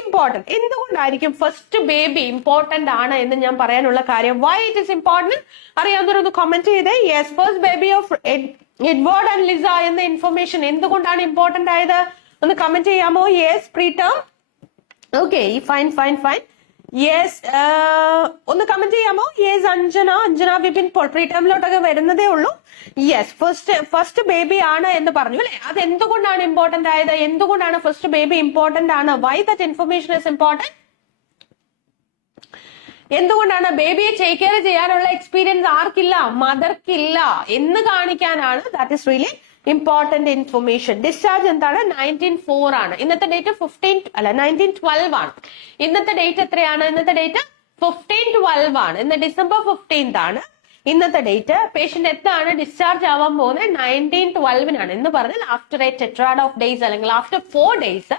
important. എന്തുകൊണ്ടായിരിക്കും ഫസ്റ്റ് ബേബി ഇമ്പോർട്ടന്റ് ആണ് എന്ന് ഞാൻ പറയാനുള്ള കാര്യം? വൈ ഇറ്റ് ഇസ് ഇമ്പോർട്ടന്റ് അറിയാവുന്നവരൊന്ന് കമന്റ് ചെയ്തേ. Yes, first baby of Edward and Lisa എന്ന ഇൻഫർമേഷൻ എന്തുകൊണ്ടാണ് ഇമ്പോർട്ടന്റ് ആയത്? ഒന്ന് കമന്റ് ചെയ്യാമോ? Yes, Pritam. Okay, fine. Yes, ഒന്ന് കമന്റ് ചെയ്യാമോ? Yes, Anjana, Vipin, Paul. പ്രീടമിലോട്ടൊക്കെ വരുന്നതേ ഉള്ളൂ. യെസ്, ഫസ്റ്റ് ബേബി ആണ് എന്ന് പറഞ്ഞു അല്ലെ. അത് എന്തുകൊണ്ടാണ് ഇമ്പോർട്ടന്റ് ആയത്? എന്തുകൊണ്ടാണ് ഫസ്റ്റ് ബേബി ഇമ്പോർട്ടന്റ് ആണ്? Why that information is important? എന്തുകൊണ്ടാണ്? ബേബിയെ ടേക്ക് കെയർ ചെയ്യാനുള്ള എക്സ്പീരിയൻസ് ആർക്കില്ല? മദർക്കില്ല എന്ന് കാണിക്കാനാണ്. That is really important information. Discharge എന്താണ്? 19/4 ആണ്. ഇന്നത്തെ ഡേറ്റ് 19/12 ആണ്. ഇന്നത്തെ ഡേറ്റ് എത്രയാണ്? ഇന്നത്തെ ഡേറ്റ് 15/12 ആണ്. ഇന്ന് December 15th ആണ്. ഇന്നത്തെ ഡേറ്റ് പേഷ്യന്റ് എത്താണ് ഡിസ്ചാർജ് ആവാൻ പോകുന്നത് 19/12 എന്ന് പറഞ്ഞാൽ after a tetrad of days അല്ലെങ്കിൽ ആഫ്റ്റർ 4 days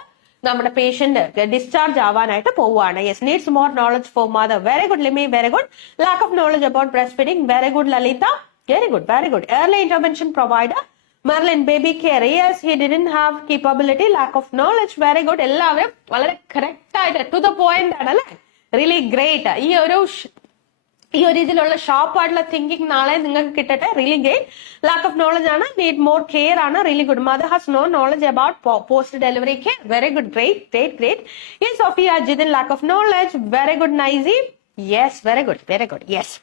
നമ്മുടെ പേഷ്യന്റ് ഡിസ്ചാർജ് ആവാനായിട്ട് പോവുകയാണ്. Yes, needs more knowledge for mother. Very good Limi, very good. Lack of knowledge about breast feeding. Very good Lalitha, very good, very good. Early intervention provider Merlin. Baby care. Yes, he didn't have capability. Lack of knowledge. Very good. എല്ലാവരും വളരെ correct ആയിട്ട് to the point ആണ് അല്ലെ. Really great. ഈ ഒരു രീതിയിലുള്ള sharp ആയിട്ടുള്ള thinking നാളെ നിങ്ങൾക്ക് കിട്ടട്ടെ. Really great. Lack of knowledge ആണ്. നീഡ് മോർ കെയർ ആണ്. Really good. Mother has no knowledge about post delivery care. Very good. Great, great, great. Yes, Sophia Jithin. Lack of knowledge. Very good. Nicy. Yes, very good, very good. Yes,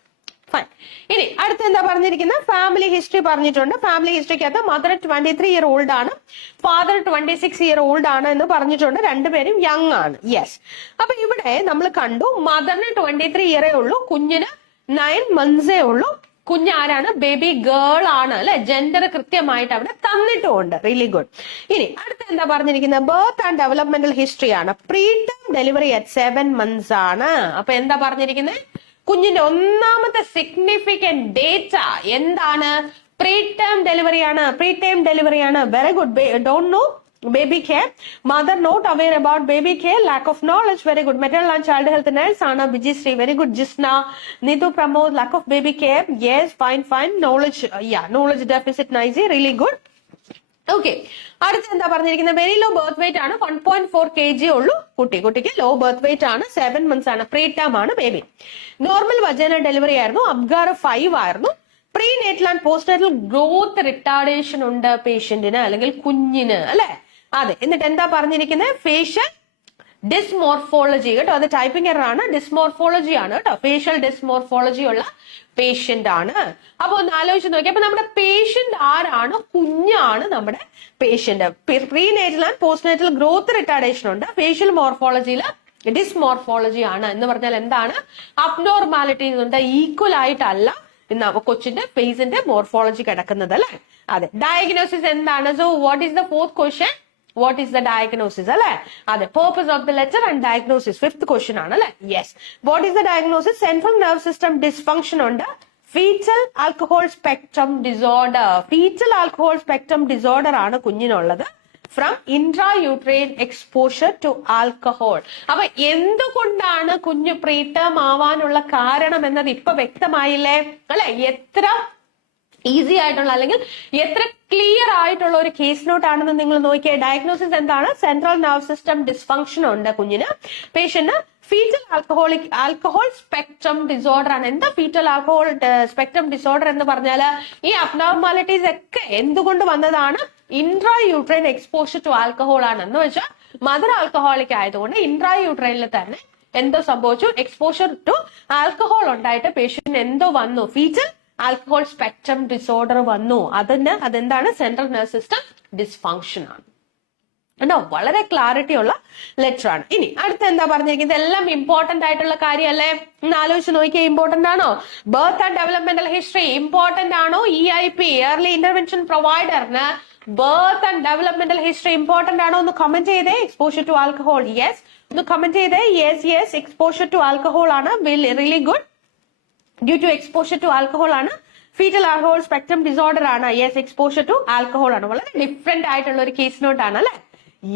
fine. ഇനി അടുത്ത എന്താ പറഞ്ഞിരിക്കുന്നത്? Family history പറഞ്ഞിട്ടുണ്ട്. Family ഹിസ്റ്ററിക്കകത്ത് mother 23-year-old ആണ്, father 26-year-old ആണ് എന്ന് പറഞ്ഞിട്ടുണ്ട്. രണ്ടുപേരും യങ് ആണ്. യെസ്. അപ്പൊ ഇവിടെ നമ്മൾ കണ്ടു മദറിന് 23 ഇയറേ ഉള്ളൂ, കുഞ്ഞിന് 9 months ഉള്ളൂ. കുഞ്ഞ് ആരാണ്? ബേബി ഗേൾ ആണ് അല്ലെ. ജെൻഡർ കൃത്യമായിട്ട് അവിടെ തന്നിട്ടുമുണ്ട്. Really good. ഇനി അടുത്ത എന്താ പറഞ്ഞിരിക്കുന്നത്? ബർത്ത് ആൻഡ് ഡെവലപ്മെന്റൽ ഹിസ്റ്ററി ആണ്. Pre term delivery at 7 months ആണ്. അപ്പൊ എന്താ പറഞ്ഞിരിക്കുന്നത്? കുഞ്ഞിന്റെ ഒന്നാമത്തെ സിഗ്നിഫിക്കന്റ് ഡേറ്റ എന്താണ്? പ്രീ ടേം ഡെലിവറി ആണ്. പ്രീ ടേം ഡെലിവറി ആണ്. Very good. Don't know baby care. Mother not aware about baby care. Lack of knowledge. Very good. Maternal and child health nurse Anna Vijayasree. Very good. Jisna. Nitu Pramod. Lack of baby care. Yes, fine, fine. Knowledge. Yeah, knowledge deficit. Nice. Really good. Okay. അടുത്ത എന്താ പറഞ്ഞിരിക്കുന്നത്? Very low birth wait ആണ്. 1.4 kg ഉള്ളൂ കുട്ടിക്ക്. Law birth wait ആണ്. 7 months ആണ്. Pre term ആണ് baby. Normal vaginal delivery ആയിരുന്നു. അബ്ഗാർ 5 ആയിരുന്നു. Pre natal and post natal growth retardation ഉണ്ട് പേഷ്യന്റിന് അല്ലെങ്കിൽ കുഞ്ഞിന് അല്ലെ. അതെ. എന്നിട്ട് എന്താ പറഞ്ഞിരിക്കുന്നത്? ഫേഷ്യൽ ഡിസ്മോർഫോളജി കേട്ടോ. അത് ടൈപ്പിംഗ് എറർ ആണ്. ഡിസ്മോർഫോളജി ആണ് കേട്ടോ. ഫേഷ്യൽ ഡിസ്മോർഫോളജി ഉള്ള പേഷ്യന്റ് ആണ്. അപ്പൊ ഒന്ന് ആലോചിച്ച് നോക്കി. അപ്പൊ നമ്മുടെ പേഷ്യന്റ് ആരാണ്? കുഞ്ഞാണ് നമ്മുടെ patient. Pre natal and post natal growth retardation ഉണ്ട്. ഫേഷ്യൽ മോർഫോളജിയിൽ ഡിസ്മോർഫോളജി ആണ്. എന്ന് പറഞ്ഞാൽ എന്താണ്? അബ്നോർമാലിറ്റീസ് ഉണ്ട്. ഈക്വൽ ആയിട്ടല്ല കൊച്ചിന്റെ ഫേസിന്റെ മോർഫോളജി കിടക്കുന്നത് അല്ലെ. അതെ. ഡയഗ്നോസിസ് എന്താണ്? So what is the fourth question? What is the diagnosis? അല്ലെ. അതെ. Purpose of the letter and diagnosis. 5th question ആണ് അല്ലെ. Yes. What is the diagnosis? Central nerve system dysfunction ഉണ്ട്. Fetal alcohol spectrum disorder. Fetal alcohol spectrum disorder ആണ് കുഞ്ഞിനുള്ളത്. From intrauterine exposure to alcohol. അപ്പൊ എന്തുകൊണ്ടാണ് കുഞ്ഞ് പ്രീടേം ആവാനുള്ള കാരണം എന്നത് ഇപ്പൊ വ്യക്തമായില്ലേ അല്ലെ. എത്ര ഈസി ആയിട്ടുള്ള അല്ലെങ്കിൽ എത്ര ക്ലിയർ ആയിട്ടുള്ള ഒരു കേസ് നോട്ട് ആണെന്ന് നിങ്ങൾ നോക്കിയേ. ഡയഗ്നോസിസ് എന്താണ്? സെൻട്രൽ നെർവ് സിസ്റ്റം ഡിസ്ഫങ്ഷൻ ഉണ്ട് കുഞ്ഞിന്. Patient fetal alcohol spectrum disorder ആണ്. എന്താ ഫീറ്റൽ ആൽക്കഹോൾ സ്പെക്ട്രം ഡിസോർഡർ എന്ന് പറഞ്ഞാല് ഈ അബ്നോർമാലിറ്റീസ് ഒക്കെ എന്തുകൊണ്ട് വന്നതാണ്? Intra uterine exposure to alcohol ആണ്. എന്ന് വെച്ചാൽ മദർ ആൽക്കഹോളിക് ആയതുകൊണ്ട് ഇൻട്രാ യൂട്രൈനിൽ തന്നെ എന്തോ സംഭവിച്ചു? എക്സ്പോഷർ ടു ആൽക്കഹോൾ ഉണ്ടായിട്ട് പേഷ്യന്റ് എന്തോ വന്നു? ഫീറ്റൽ ആൽക്കഹോൾ സ്പെക്ട്രം ഡിസോർഡർ വന്നു. അതെന്താണ്? സെൻട്രൽ നെർവ് സിസ്റ്റം ഡിസ്ഫങ്ഷൻ ആണ്. ഉണ്ടോ? വളരെ ക്ലാരിറ്റി ഉള്ള ലെറ്റർ ആണ്. ഇനി അടുത്ത എന്താ പറഞ്ഞിരിക്കുന്നത്? ഇതെല്ലാം ഇമ്പോർട്ടന്റ് ആയിട്ടുള്ള കാര്യമല്ലേ? ഒന്ന് ആലോചിച്ച് നോക്കിയാൽ ഇമ്പോർട്ടന്റ് ആണോ? Birth and developmental history important ആണോ? EIP ഏർലി ഇന്റർവെൻഷൻ പ്രൊവൈഡറിന് birth and developmental history important ആണോ? ഒന്ന് കമന്റ് ചെയ്തേ. Exposure to alcohol. യെസ്. ഒന്ന് കമന്റ് ചെയ്തേ. യെസ്. എക്സ്പോഷർ ടു ആൽക്കഹോൾ ആണ്. Really good. Due to exposure to alcohol ആണ്. ഫീറ്റൽ ആൽക്കഹോൾ സ്പെക്ട്രം ഡിസോർഡർ ആണ്. യെസ്. എക്സ്പോഷർ ടു ആൽക്കഹോൾ ആണ്. വളരെ ഡിഫറെന്റ് ആയിട്ടുള്ള ഒരു കേസ് നോട്ട് ആണ് അല്ലെ.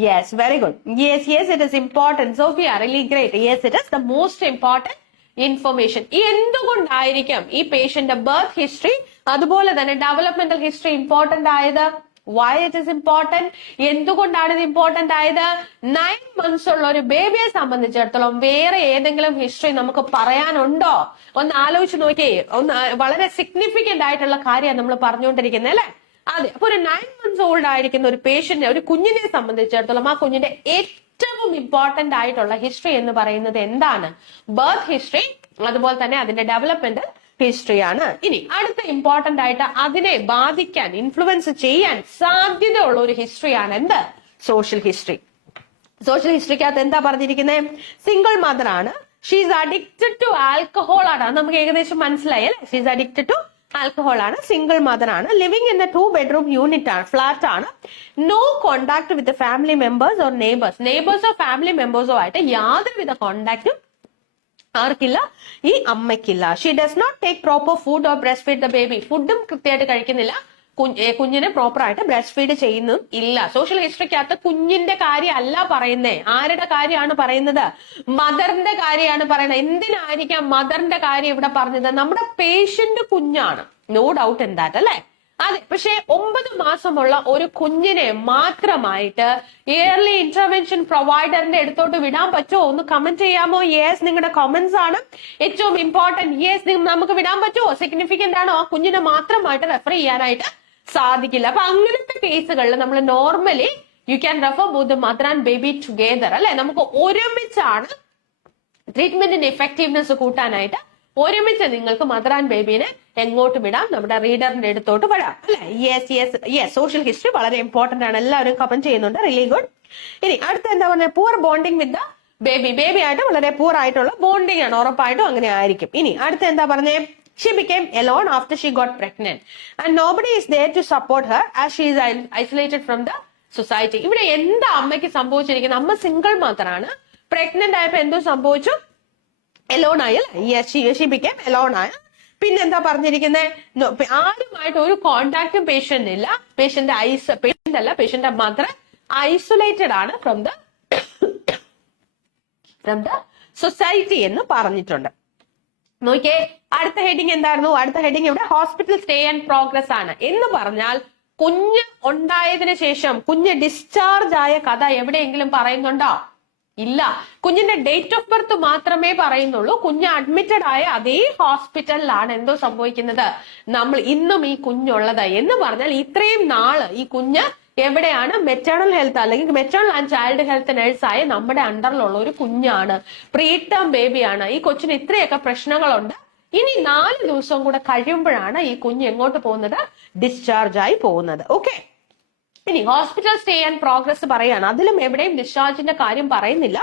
Yes. Very good. Yes. It is important. Sophia really great. Yes, it is the most important information. എന്തുകൊണ്ടായിരിക്കും ഈ പേഷ്യന്റ് ബർത്ത് ഹിസ്റ്ററി അതുപോലെ തന്നെ ഡെവലപ്മെന്റൽ ഹിസ്റ്ററി ഇമ്പോർട്ടന്റ് ആയത്? Why it is important? എന്തുകൊണ്ടാണ് ഇത് ഇമ്പോർട്ടന്റ് ആയത്? 9 months ഉള്ള ഒരു ബേബിയെ സംബന്ധിച്ചിടത്തോളം വേറെ ഏതെങ്കിലും ഹിസ്റ്ററി നമുക്ക് പറയാനുണ്ടോ? ഒന്ന് ആലോചിച്ച് നോക്കിയേ. വളരെ സിഗ്നിഫിക്കന്റ് ആയിട്ടുള്ള കാര്യമാണ് നമ്മൾ പറഞ്ഞുകൊണ്ടിരിക്കുന്നത് അല്ലെ. അതെ. അപ്പൊ ഒരു 9 months ഓൾഡ് ആയിരിക്കുന്ന ഒരു പേഷ്യന്റ്, ഒരു കുഞ്ഞിനെ സംബന്ധിച്ചിടത്തോളം ആ കുഞ്ഞിന്റെ ഏറ്റവും ഇമ്പോർട്ടന്റ് ആയിട്ടുള്ള ഹിസ്റ്ററി എന്ന് പറയുന്നത് എന്താണ്? ബർത്ത് ഹിസ്റ്ററി അതുപോലെ തന്നെ അതിന്റെ ഡെവലപ്മെന്റൽ ഹിസ്റ്ററിയാണ്. ഇനി അടുത്ത ഇമ്പോർട്ടന്റ് ആയിട്ട് അതിനെ ബാധിക്കാൻ ഇൻഫ്ലുവൻസ് ചെയ്യാൻ സാധ്യതയുള്ള ഒരു ഹിസ്റ്ററിയാണ് എന്ത്? Social history. സോഷ്യൽ ഹിസ്റ്ററിക്കകത്ത് എന്താ പറഞ്ഞിരിക്കുന്നത്? സിംഗിൾ മദർ ആണ്. ഷീസ് അഡിക്റ്റഡ് ടു ആൽക്കഹോൾ ആണ്. നമുക്ക് ഏകദേശം മനസ്സിലായി അല്ലെ. ഷീസ് അഡിക്റ്റഡ് ടു ആൽക്കഹോൾ ആണ്. സിംഗിൾ മദർ ആണ്. Living in a 2-bedroom unit ആണ്. ഫ്ലാറ്റ് ആണ്. No contact with family members or neighbours. നെയ്ബേഴ്സോ ഫാമിലി മെമ്പേഴ്സോ ആയിട്ട് യാതൊരുവിധ കോണ്ടാക്റ്റും ആർക്കില്ല? ഈ അമ്മയ്ക്കില്ല. She does not take proper food or breast feed the baby. ഫുഡും കൃത്യമായിട്ട് കഴിക്കുന്നില്ല, കുഞ്ഞിനെ പ്രോപ്പർ ആയിട്ട് ബ്രസ്റ്റ് ഫീഡ് ചെയ്യുന്നതും ഇല്ല. സോഷ്യൽ ഹിസ്റ്ററിക്കകത്ത് കുഞ്ഞിന്റെ കാര്യം അല്ല പറയുന്നേ. ആരുടെ കാര്യമാണ് പറയുന്നത്? മദറിന്റെ കാര്യമാണ് പറയുന്നത്. എന്തിനായിരിക്കാം മദറിന്റെ കാര്യം ഇവിടെ പറഞ്ഞത്? നമ്മുടെ പേഷ്യന്റ് കുഞ്ഞാണ്, നോ ഡൗട്ട് ഇൻ ദാറ്റ്, അല്ലെ? അതെ. പക്ഷെ 9 മാസമുള്ള ഒരു കുഞ്ഞിനെ മാത്രമായിട്ട് ഇയർലി ഇന്റർവെൻഷൻ പ്രൊവൈഡറിന്റെ അടുത്തോട്ട് വിടാൻ പറ്റുമോ? ഒന്ന് കമന്റ് ചെയ്യാമോ? യെസ്, നിങ്ങളുടെ കമന്റ്സ് ആണ് ഏറ്റവും ഇമ്പോർട്ടന്റ്. യെസ്, നമുക്ക് വിടാൻ പറ്റുമോ? സിഗ്നിഫിക്കന്റ് ആണോ? ആ കുഞ്ഞിനെ മാത്രമായിട്ട് റെഫർ ചെയ്യാനായിട്ട് സാധിക്കില്ല. അപ്പൊ അങ്ങനത്തെ കേസുകളിൽ നമ്മൾ normally you can refer both mother and baby together, അല്ലെ? നമുക്ക് ഒരുമിച്ചാണ് ട്രീറ്റ്മെന്റിന്റെ ഇഫക്റ്റീവ്നെസ് കൂട്ടാനായിട്ട് ഒരുമിച്ച് നിങ്ങൾക്ക് മദർ ആൻഡ് ബേബിനെ എങ്ങോട്ട് വിടാം? നമ്മുടെ റീഡറിന്റെ അടുത്തോട്ട് വിടാം, അല്ലെ? Yes yes yes. Social history വളരെ ഇമ്പോർട്ടന്റ് ആണ്, എല്ലാവരും കമന്റ് ചെയ്യുന്നുണ്ട്. Really good. ഇനി അടുത്ത എന്താ പറഞ്ഞത്? Poor bonding with the baby. Baby ആയിട്ട് വളരെ പൂർ ആയിട്ടുള്ള ബോണ്ടിങ് ആണ്, ഉറപ്പായിട്ടും അങ്ങനെ ആയിരിക്കും. ഇനി അടുത്ത എന്താ പറഞ്ഞേ? She became alone after she got pregnant and nobody is there to support her as she is isolated from the society. ഇവിടെ എന്താ അമ്മയ്ക്ക് സംഭവിച്ചിരിക്കുന്നത്? അമ്മ സിംഗിൾ മാത്രമാണ്. പ്രഗ്നന്റ് ആയപ്പോ എന്തോ സംഭവിച്ചു? എലോൺ ആയി, അല്ലെ? ഷി ബിക്കേം എലോൺ ആയ. പിന്നെന്താ പറഞ്ഞിരിക്കുന്നത്? ആരുമായിട്ട് ഒരു കോണ്ടാക്ടും പേഷ്യന്റ് ഇല്ല. പേഷ്യന്റ് മദർ ഐസൊലേറ്റഡ് ആണ് ഫ്രം ദ സൊസൈറ്റി എന്ന് പറഞ്ഞിട്ടുണ്ട്. നോക്കിയേ, അടുത്ത ഹെഡിങ് എന്തായിരുന്നു? അടുത്ത ഹെഡിങ് ഇവിടെ ഹോസ്പിറ്റൽ സ്റ്റേ ആൻഡ് പ്രോഗ്രസ് ആണ്. എന്ന് പറഞ്ഞാൽ കുഞ്ഞ് ഉണ്ടായതിനു ശേഷം കുഞ്ഞ് ഡിസ്ചാർജ് ആയ കഥ എവിടെയെങ്കിലും പറയുന്നുണ്ടോ? ഇല്ല. കുഞ്ഞിന്റെ ഡേറ്റ് ഓഫ് ബർത്ത് മാത്രമേ പറയുന്നുള്ളൂ. കുഞ്ഞ് അഡ്മിറ്റഡ് ആയ അതേ ഹോസ്പിറ്റലിലാണ് എന്തോ സംഭവിക്കുന്നത്, നമ്മൾ ഇന്നും ഈ കുഞ്ഞുള്ളത്. എന്ന് പറഞ്ഞാൽ ഇത്രയും നാള് ഈ കുഞ്ഞ് എവിടെയാണ്? മെറ്റേണൽ ഹെൽത്ത് അല്ലെങ്കിൽ മെറ്റേണൽ ആൻഡ് ചൈൽഡ് ഹെൽത്ത് നഴ്സായ നമ്മുടെ അണ്ടറിലുള്ള ഒരു കുഞ്ഞാണ്, പ്രീടേം ബേബിയാണ്. ഈ കൊച്ചിന് ഇത്രയൊക്കെ പ്രശ്നങ്ങളുണ്ട്. ഇനി 4 ദിവസം കൂടെ കഴിയുമ്പോഴാണ് ഈ കുഞ്ഞ് എങ്ങോട്ട് പോകുന്നത്? ഡിസ്ചാർജ് ആയി പോകുന്നത്. ഓക്കെ. ഇനി ഹോസ്പിറ്റൽ സ്റ്റേ ആൻഡ് പ്രോഗ്രസ് പറയാണ്. അതിലും എവിടെയും ഡിസ്ചാർജിന്റെ കാര്യം പറയുന്നില്ല.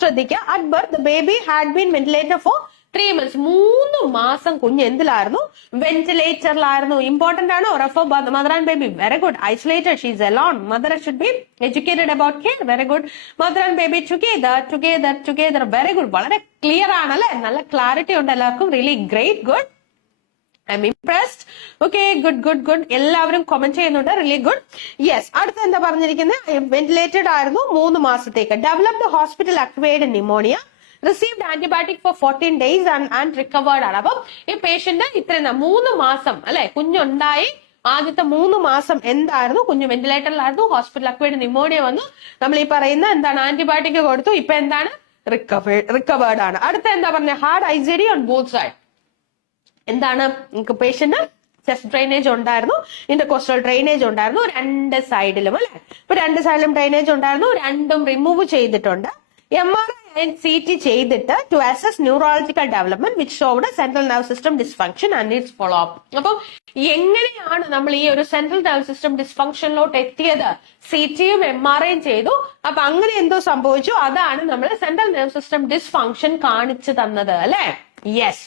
ശ്രദ്ധിക്കുക. At birth the baby had been ventilated for 3 months. 3 മാസം കുഞ്ഞ് എന്തിലായിരുന്നു? വെന്റിലേറ്ററിലായിരുന്നു. ഇമ്പോർട്ടന്റ് ആണോ? Refer mother and baby. Very good. Isolated, she is alone. Mother should be educated about care. Very good. Mother and baby together. Very good. വളരെ clear ആണ്, അല്ലെ? നല്ല clarity ഉണ്ട് എല്ലാവർക്കും. Really great. Good. I am impressed. Okay, good. എല്ലാവരും comment ചെയ്യുന്നുണ്ട്. Really good. Yes. അടുത്ത എന്താ പറഞ്ഞിരിക്കുന്നത്? വെന്റിലേറ്റഡ് ആയിരുന്നു 3 മാസത്തേക്ക്. Developed hospital acquired pneumonia. Received antibiotic for 14 days and recovered ആണ്. അപ്പം ഈ പേഷ്യന്റ് ഇത്രയും 3 മാസം, അല്ലെ? കുഞ്ഞുണ്ടായി ആദ്യത്തെ 3 മാസം എന്തായിരുന്നു? കുഞ്ഞ് വെന്റിലേറ്ററിലായിരുന്നു. ഹോസ്പിറ്റൽ അക്വയർഡ് ന്യൂമോണിയ വന്നു. നമ്മൾ ഈ പറയുന്ന എന്താണ്? ആന്റിബയോട്ടിക് കൊടുത്തു. ഇപ്പൊ എന്താണ്? റിക്കവേർഡ് ആണ്. അടുത്ത എന്താ പറഞ്ഞ? Hard ICD on both side. എന്താണ്? പേഷ്യന്റ് ചെസ്റ്റ് ഡ്രെയിനേജ് ഉണ്ടായിരുന്നു, ഇന്റർകോസ്റ്റൽ ഡ്രെയിനേജ് ഉണ്ടായിരുന്നു 2 സൈഡിലും, അല്ലെ? ഇപ്പൊ 2 സൈഡിലും ഡ്രെയിനേജ് ഉണ്ടായിരുന്നു. രണ്ടും റിമൂവ് ചെയ്തിട്ടുണ്ട്. MRI and CT ചെയ്തിട്ട് to assess neurological development which showed central nerve system dysfunction and needs follow up. അപ്പം എങ്ങനെയാണ് നമ്മൾ ഈ ഒരു സെൻട്രൽ നെർവ് സിസ്റ്റം ഡിസ്ഫങ്ഷനിലോട്ട് എത്തിയത്? CTയും MRIയും ചെയ്തു. അപ്പൊ അങ്ങനെ എന്തോ സംഭവിച്ചു. അതാണ് നമ്മൾ സെൻട്രൽ നെർവ് സിസ്റ്റം ഡിസ്ഫങ്ഷൻ കാണിച്ചു തന്നത്, അല്ലെ? Yes,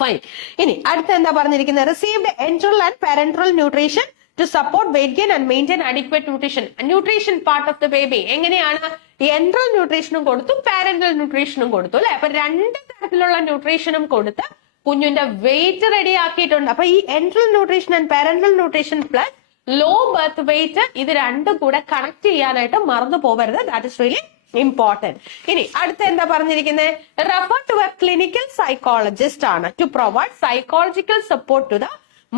fine. ഇനി അടുത്ത എന്താ പറഞ്ഞിരിക്കുന്നത്? Received enteral and parenteral nutrition to support weight gain and maintain adequate nutrition. Nutrition part of the baby എങ്ങനെയാണ്? എൻട്രൽ ന്യൂട്രീഷനും കൊടുത്തു, പാരന്റൽ ന്യൂട്രീഷനും കൊടുത്തു, അല്ലെ? അപ്പൊ 2 തരത്തിലുള്ള ന്യൂട്രീഷനും കൊടുത്ത് കുഞ്ഞിന്റെ വെയിറ്റ് റെഡി ആക്കിയിട്ടുണ്ട്. അപ്പൊ ഈ enteral nutrition and parenteral nutrition plus low birth weight, ഇത് രണ്ടും കൂടെ കണക്ട് ചെയ്യാനായിട്ട് മറന്നു പോകരുത്. That is really important. ഇനി അടുത്ത എന്താ പറഞ്ഞിരിക്കുന്നത്? Refer to a clinical psychologist ആണ് to provide psychological support to the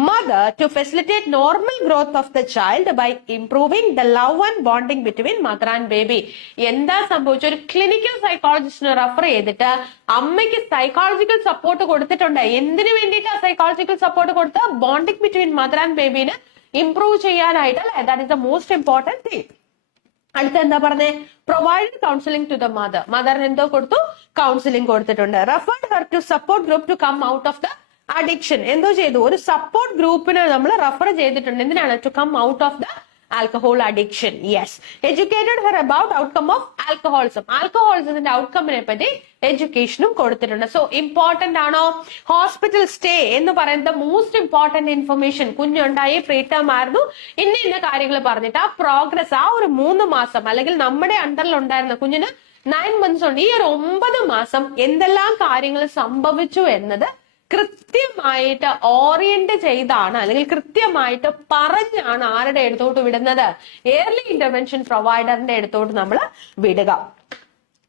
mother to facilitate normal growth of the child by improving the love and bonding between mother and baby. എന്താ സംഭവിച്ച? ഒരു clinical സൈക്കോളജിസ്റ്റിനെ refer ചെയ്തിട്ട് അമ്മയ്ക്ക് psychological support കൊടുത്തിട്ടുണ്ട്. എന്തിനു വേണ്ടിയിട്ടാണ് psychological support കൊടുത്ത? ബോണ്ടിങ് ബിറ്റ്വീൻ മദർ ആൻഡ് ബേബിനെ ഇംപ്രൂവ് ചെയ്യാനായിട്ട്, അല്ലെ? That is the most important thing. അടുത്ത എന്താ പറഞ്ഞേ? Provide counselling to the mother. മദറിന് എന്തോ കൊടുത്തു? കൗൺസിലിംഗ് കൊടുത്തിട്ടുണ്ട്. Referred her to support group to come out of the addiction. എന്തോ ചെയ്തു? ഒരു സപ്പോർട്ട് ഗ്രൂപ്പിനെ നമ്മൾ റെഫർ ചെയ്തിട്ടുണ്ട്. എന്തിനാണ്? To come out of the alcohol addiction. Yes. Educated her about outcome of alcoholism. ആൽക്കഹോളിസത്തിന്റെ ഔട്ട്കമ്മിനെ പറ്റി എഡ്യൂക്കേഷനും കൊടുത്തിട്ടുണ്ട്. സോ ഇമ്പോർട്ടന്റ് ആണോ? ഹോസ്പിറ്റൽ സ്റ്റേ എന്ന് പറയുന്നത് മോസ്റ്റ് ഇമ്പോർട്ടന്റ് ഇൻഫർമേഷൻ. കുഞ്ഞുണ്ടായി, പ്രീടേം ആയിരുന്നു, ഇന്ന കാര്യങ്ങൾ പറഞ്ഞിട്ട് ആ പ്രോഗ്രസ്, ആ ഒരു 3 മാസം അല്ലെങ്കിൽ നമ്മുടെ അണ്ടറിൽ ഉണ്ടായിരുന്ന കുഞ്ഞിന് 9 months ഉണ്ട്. ഈ ഒരു 9 മാസം എന്തെല്ലാം കാര്യങ്ങൾ സംഭവിച്ചു എന്നത് കൃത്യമായിട്ട് ഓറിയന്റ് ചെയ്താണ് അല്ലെങ്കിൽ കൃത്യമായിട്ട് പറഞ്ഞാണ് ആരുടെ അടുത്തോട്ട് വിടുന്നത്? ഏർലി ഇന്റർവെൻഷൻ പ്രൊവൈഡറിന്റെ അടുത്തോട്ട് നമ്മൾ വിടുക.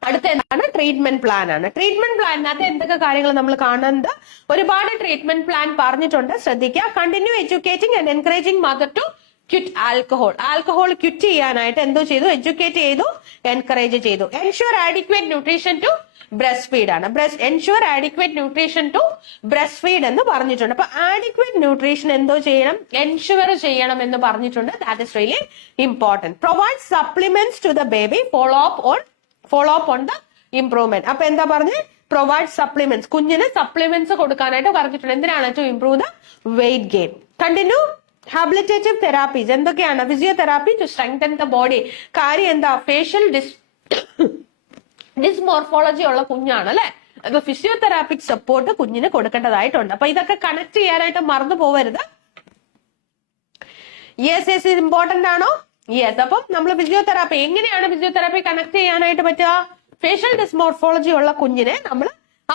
അടുത്ത എന്താണ്? ട്രീറ്റ്മെന്റ് പ്ലാൻ ആണ്. ട്രീറ്റ്മെന്റ് പ്ലാനിനകത്ത് എന്തൊക്കെ കാര്യങ്ങൾ നമ്മൾ കാണുന്നത്? ഒരുപാട് ട്രീറ്റ്മെന്റ് പ്ലാൻ പറഞ്ഞിട്ടുണ്ട്, ശ്രദ്ധിക്കുക. Continue educating and encouraging mother to quit alcohol. Alcohol quit ചെയ്യാനായിട്ട് എന്തോ ചെയ്തു? എഡ്യൂക്കേറ്റ് ചെയ്തു, എൻകറേജ് ചെയ്തു. Ensure adequate nutrition to breast feed ആണ്. Ensure adequate nutrition to breast feed എന്ന് പറഞ്ഞിട്ടുണ്ട്. അപ്പൊ ആഡിക്വേറ്റ് ന്യൂട്രീഷൻ എന്തോ ചെയ്യണം? എൻഷുർ ചെയ്യണം എന്ന് പറഞ്ഞിട്ടുണ്ട്. That is really important. Provide supplements to the baby, follow up on the improvement. അപ്പൊ എന്താ പറഞ്ഞ്? പ്രൊവൈഡ് സപ്ലിമെന്റ്സ്, കുഞ്ഞിന് സപ്ലിമെന്റ്സ് കൊടുക്കാനായിട്ട് പറഞ്ഞിട്ടുണ്ട്. എന്തിനാണ്? To improve the weight gain. Continue habilitative therapies. എന്തൊക്കെയാണ്? Physiotherapy to strengthen the body. കാര്യം എന്താ? ഫേഷ്യൽ ഡിസ്മോർഫോളജി ഉള്ള കുഞ്ഞാണ് അല്ലെ, അപ്പൊ ഫിസിയോതെറാപ്പിക് സപ്പോർട്ട് കുഞ്ഞിന് കൊടുക്കേണ്ടതായിട്ടുണ്ട്. അപ്പൊ ഇതൊക്കെ കണക്ട് ചെയ്യാനായിട്ട് മറന്നു പോവരുത്. യെസ് ഇമ്പോർട്ടന്റ് ആണോ? യെസ്. അപ്പം നമ്മൾ ഫിസിയോതെറാപ്പി, എങ്ങനെയാണ് ഫിസിയോതെറാപ്പി കണക്ട് ചെയ്യാനായിട്ട് പറ്റുക? ഫേഷ്യൽ ഡിസ്മോർഫോളജി ഉള്ള കുഞ്ഞിനെ നമ്മൾ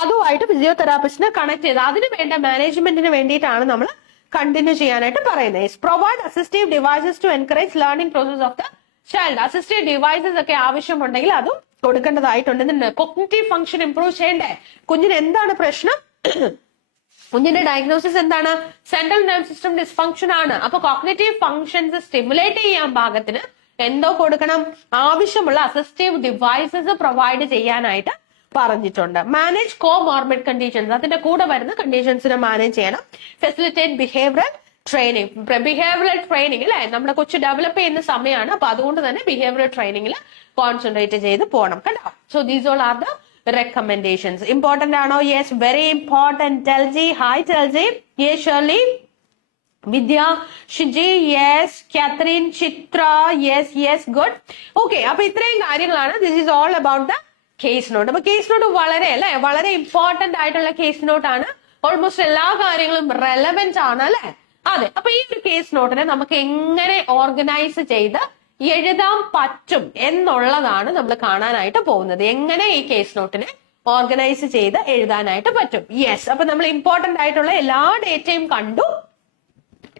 അതുമായിട്ട് ഫിസിയോതെറാപ്പിസ്റ്റിനെ കണക്ട് ചെയ്ത് അതിന് വേണ്ട മാനേജ്മെന്റിന് വേണ്ടിയിട്ടാണ് നമ്മൾ കണ്ടിന്യൂ ചെയ്യാനായിട്ട് പറയുന്നത്. Provide assistive devices to encourage learning process of the child. Assistive devices ഒക്കെ ആവശ്യമുണ്ടെങ്കിൽ അതും കൊടുക്കേണ്ടതായിട്ടുണ്ട്. കോഗ്നിറ്റീവ് ഫംഗ്ഷൻ ഇംപ്രൂവ് ചെയ്യണ്ടേ? കുഞ്ഞിന് എന്താണ് പ്രശ്നം? കുഞ്ഞിന്റെ ഡയഗ്നോസിസ് എന്താണ്? സെൻട്രൽ നെർവ് സിസ്റ്റം ഡിസ്ഫങ്ഷൻ ആണ്. അപ്പൊ കോഗ്നിറ്റീവ് ഫംഗ്ഷൻസ് സ്റ്റിമുലേറ്റ് ചെയ്യാൻ പാകത്തിന് എന്തോ കൊടുക്കണം? ആവശ്യമുള്ള അസിസ്റ്റീവ് ഡിവൈസസ് പ്രൊവൈഡ് ചെയ്യാനായിട്ട് പറഞ്ഞിട്ടുണ്ട്. മാനേജ് കോമോർബിഡ് കണ്ടീഷൻസ്, അതിന്റെ കൂടെ വരുന്ന കണ്ടീഷൻസിനെ മാനേജ് ചെയ്യണം. Facilitate behavioural training. Behavioural training അല്ലെ, നമ്മുടെ കൊച്ചു ഡെവലപ്പ് ചെയ്യുന്ന സമയമാണ്. അപ്പൊ അതുകൊണ്ട് തന്നെ ബിഹേവിയറൽ ട്രെയിനിങ്ങിൽ കോൺസെൻട്രേറ്റ് ചെയ്ത് പോകണം കേട്ടോ. So these all are the recommendations. Important ആണോ? Yes, very important. Telji, hi Telji. Yes, Shirley. Vidya, Shiji, yes. Catherine, Chitra, yes, good. Okay, അപ്പൊ ഇത്രയും കാര്യങ്ങളാണ്. This is all about the case note. അപ്പൊ case not വളരെ important ആയിട്ടുള്ള case note ആണ്. Almost എല്ലാ കാര്യങ്ങളും റെലവെന്റ് ആണ് അല്ലെ? അതെ. അപ്പൊ ഈ ഒരു കേസ് നോട്ടിനെ നമുക്ക് എങ്ങനെ ഓർഗനൈസ് ചെയ്ത് എഴുതാൻ പറ്റും എന്നുള്ളതാണ് നമ്മൾ കാണാനായിട്ട് പോകുന്നത്. എങ്ങനെ ഈ കേസ് നോട്ടിനെ ഓർഗനൈസ് ചെയ്ത് എഴുതാനായിട്ട് പറ്റും. യെസ്. അപ്പൊ നമ്മൾ ഇമ്പോർട്ടന്റ് ആയിട്ടുള്ള എല്ലാ ഡേറ്റയും കണ്ടു.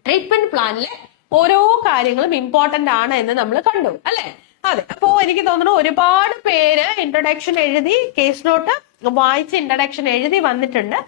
ട്രീറ്റ്മെന്റ് പ്ലാനിലെ ഓരോ കാര്യങ്ങളും ഇമ്പോർട്ടന്റ് ആണ് എന്ന് നമ്മൾ കണ്ടു അല്ലെ? അതെ. അപ്പോ എനിക്ക് തോന്നുന്നു ഒരുപാട് പേര് ഇൻട്രൊഡക്ഷൻ എഴുതി, കേസ് നോട്ട് വായിച്ച് ഇൻട്രൊഡക്ഷൻ എഴുതി വന്നിട്ടുണ്ട്.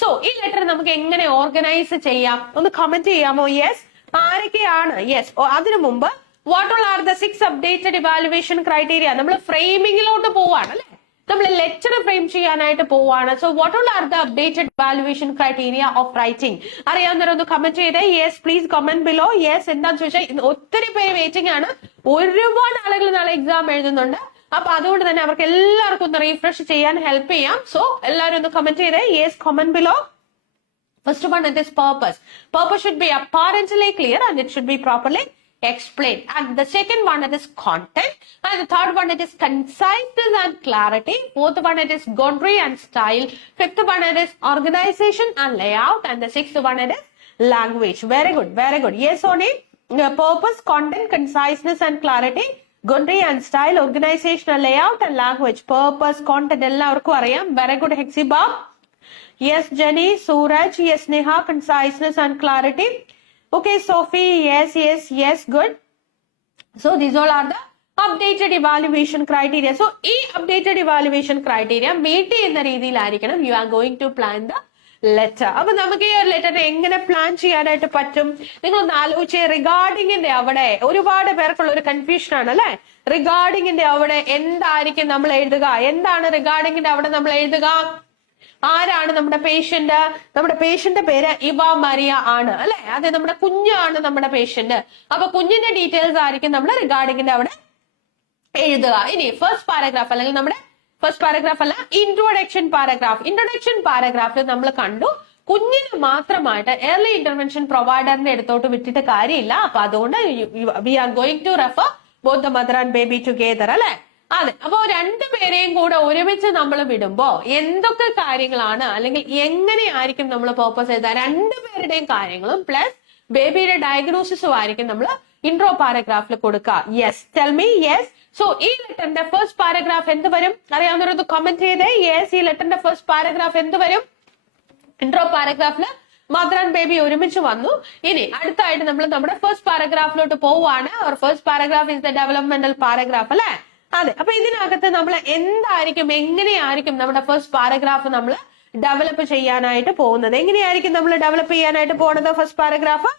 സോ ഈ ലെറ്റർ നമുക്ക് എങ്ങനെ ഓർഗനൈസ് ചെയ്യാം? ഒന്ന് കമന്റ് ചെയ്യാമോ? യെസ്. ആരൊക്കെയാണ്? യെസ്. അതിനു മുമ്പ് what all are the 6 updated evaluation criteria? നമ്മൾ ഫ്രെയിമിങ്ങിലോട്ട് പോവാണ് അല്ലെ? നമ്മൾ ലെക്ചർ ഫ്രെയിം ചെയ്യാനായിട്ട് പോവാണ്. So what all are the updated evaluation criteria of writing? അറിയാവുന്നവരൊന്ന് കമന്റ് ചെയ്തേ. Yes, please comment below. Yes. എന്താന്ന് ചോദിച്ചാൽ ഒത്തിരി പേര് വെയിറ്റിംഗ് ആണ്. ഒരുപാട് ആളുകൾ നാളെ എക്സാം എഴുതുന്നുണ്ട്. അപ്പൊ അതുകൊണ്ട് തന്നെ അവർക്ക് എല്ലാവർക്കും ഒന്ന് റീഫ്രഷ് ചെയ്യാൻ ഹെൽപ്പ് ചെയ്യാം. സോ എല്ലാവരും ഒന്ന് കമന്റ് ചെയ്തേ. Yes, comment below. First one, it is purpose. Purpose should be apparently clear and it should be properly explain. And the second one, it is content. And the third one, it is conciseness and clarity. Fourth one, it is boundary and style. Fifth one, it is organization and layout. And the sixth one, it is language. Very good, very good. Yes, Oni. Purpose, content, conciseness and clarity. Boundary and style, organizational layout and language. Purpose, content, ellarkku ariyam. Very good, Hexiba. Yes, Jenny, Suraj. Yes, Neha, conciseness and clarity. Okay, Sophie, yes, good. So these all are the updated evaluation criteria. So ഈ updated evaluation criteria meet ചെയ്യുന്ന രീതിയിലായിരിക്കണം you are going to plan the letter. അപ്പൊ നമുക്ക് ഈ letter എങ്ങനെ plan ചെയ്യാനായിട്ട് പറ്റും? നിങ്ങൾ ഒന്ന് ആലോചിച്ച്. റിഗാർഡിങ്ങിന്റെ അവിടെ ഒരുപാട് പേർക്കുള്ള ഒരു കൺഫ്യൂഷൻ ആണ് അല്ലെ? റിഗാർഡിങ്ങിന്റെ അവിടെ എന്തായിരിക്കും നമ്മൾ എഴുതുക? എന്താണ് റിഗാർഡിങ്ങിന്റെ അവിടെ നമ്മൾ എഴുതുക? ആരാണ് നമ്മുടെ പേഷ്യന്റ്? നമ്മുടെ പേഷ്യന്റ് പേര് ഇവ മരിയ ആണ് അല്ലെ? അതെ, നമ്മുടെ കുഞ്ഞാണ് നമ്മുടെ പേഷ്യന്റ്. അപ്പൊ കുഞ്ഞിന്റെ ഡീറ്റെയിൽസ് ആയിരിക്കും നമ്മൾ റിഗാർഡിങ്ങിന്റെ അവിടെ എഴുതുക. ഇനി ഫസ്റ്റ് പാരഗ്രാഫ് അല്ലെങ്കിൽ നമ്മുടെ ഫസ്റ്റ് പാരഗ്രാഫ് അല്ല, ഇൻട്രൊഡക്ഷൻ പാരഗ്രാഫ്. ഇൻട്രൊഡക്ഷൻ പാരഗ്രാഫിൽ നമ്മൾ കണ്ടു കുഞ്ഞിന് മാത്രമായിട്ട് ഏർലി ഇന്റർവെൻഷൻ പ്രൊവൈഡറിന്റെ അടുത്തോട്ട് വിട്ടിട്ട് കാര്യമില്ല. അപ്പൊ അതുകൊണ്ട് we are going to refer both the mother and baby together അല്ലെ? അതെ. അപ്പൊ രണ്ടുപേരെയും കൂടെ ഒരുമിച്ച് നമ്മൾ വിടുമ്പോ എന്തൊക്കെ കാര്യങ്ങളാണ് അല്ലെങ്കിൽ എങ്ങനെയായിരിക്കും നമ്മൾ പർപ്പസ് ചെയ്ത രണ്ടുപേരുടെയും കാര്യങ്ങളും പ്ലസ് ബേബിയുടെ ഡയഗ്നോസിസും ആയിരിക്കും നമ്മൾ ഇൻട്രോ പാരഗ്രാഫിൽ കൊടുക്കുക. Yes, tell me. Yes. So ഈ ലെറ്ററിന്റെ ഫസ്റ്റ് പാരഗ്രാഫ് എന്ത് വരും? അറിയാവുന്നവരൊന്ന് കമന്റ് ചെയ്തേ. യെസ്, ഈ ലെറ്ററിന്റെ ഫസ്റ്റ് പാരഗ്രാഫ് എന്ത് വരും? ഇൻട്രോ പാരഗ്രാഫില് മദർ ആൻഡ് ബേബി ഒരുമിച്ച് വന്നു. ഇനി അടുത്തായിട്ട് നമ്മൾ നമ്മുടെ ഫസ്റ്റ് പാരഗ്രാഫിലോട്ട് പോവുകയാണ്. First paragraph is the developmental paragraph അല്ലെ? അതെ. അപ്പൊ ഇതിനകത്ത് നമ്മൾ എന്തായിരിക്കും, എങ്ങനെയായിരിക്കും നമ്മുടെ ഫസ്റ്റ് പാരഗ്രാഫ് നമ്മൾ ഡെവലപ്പ് ചെയ്യാനായിട്ട് പോകുന്നത്? എങ്ങനെയായിരിക്കും നമ്മൾ ഡെവലപ്പ് ചെയ്യാനായിട്ട് പോകുന്നത് ഫസ്റ്റ് പാരഗ്രാഫ്?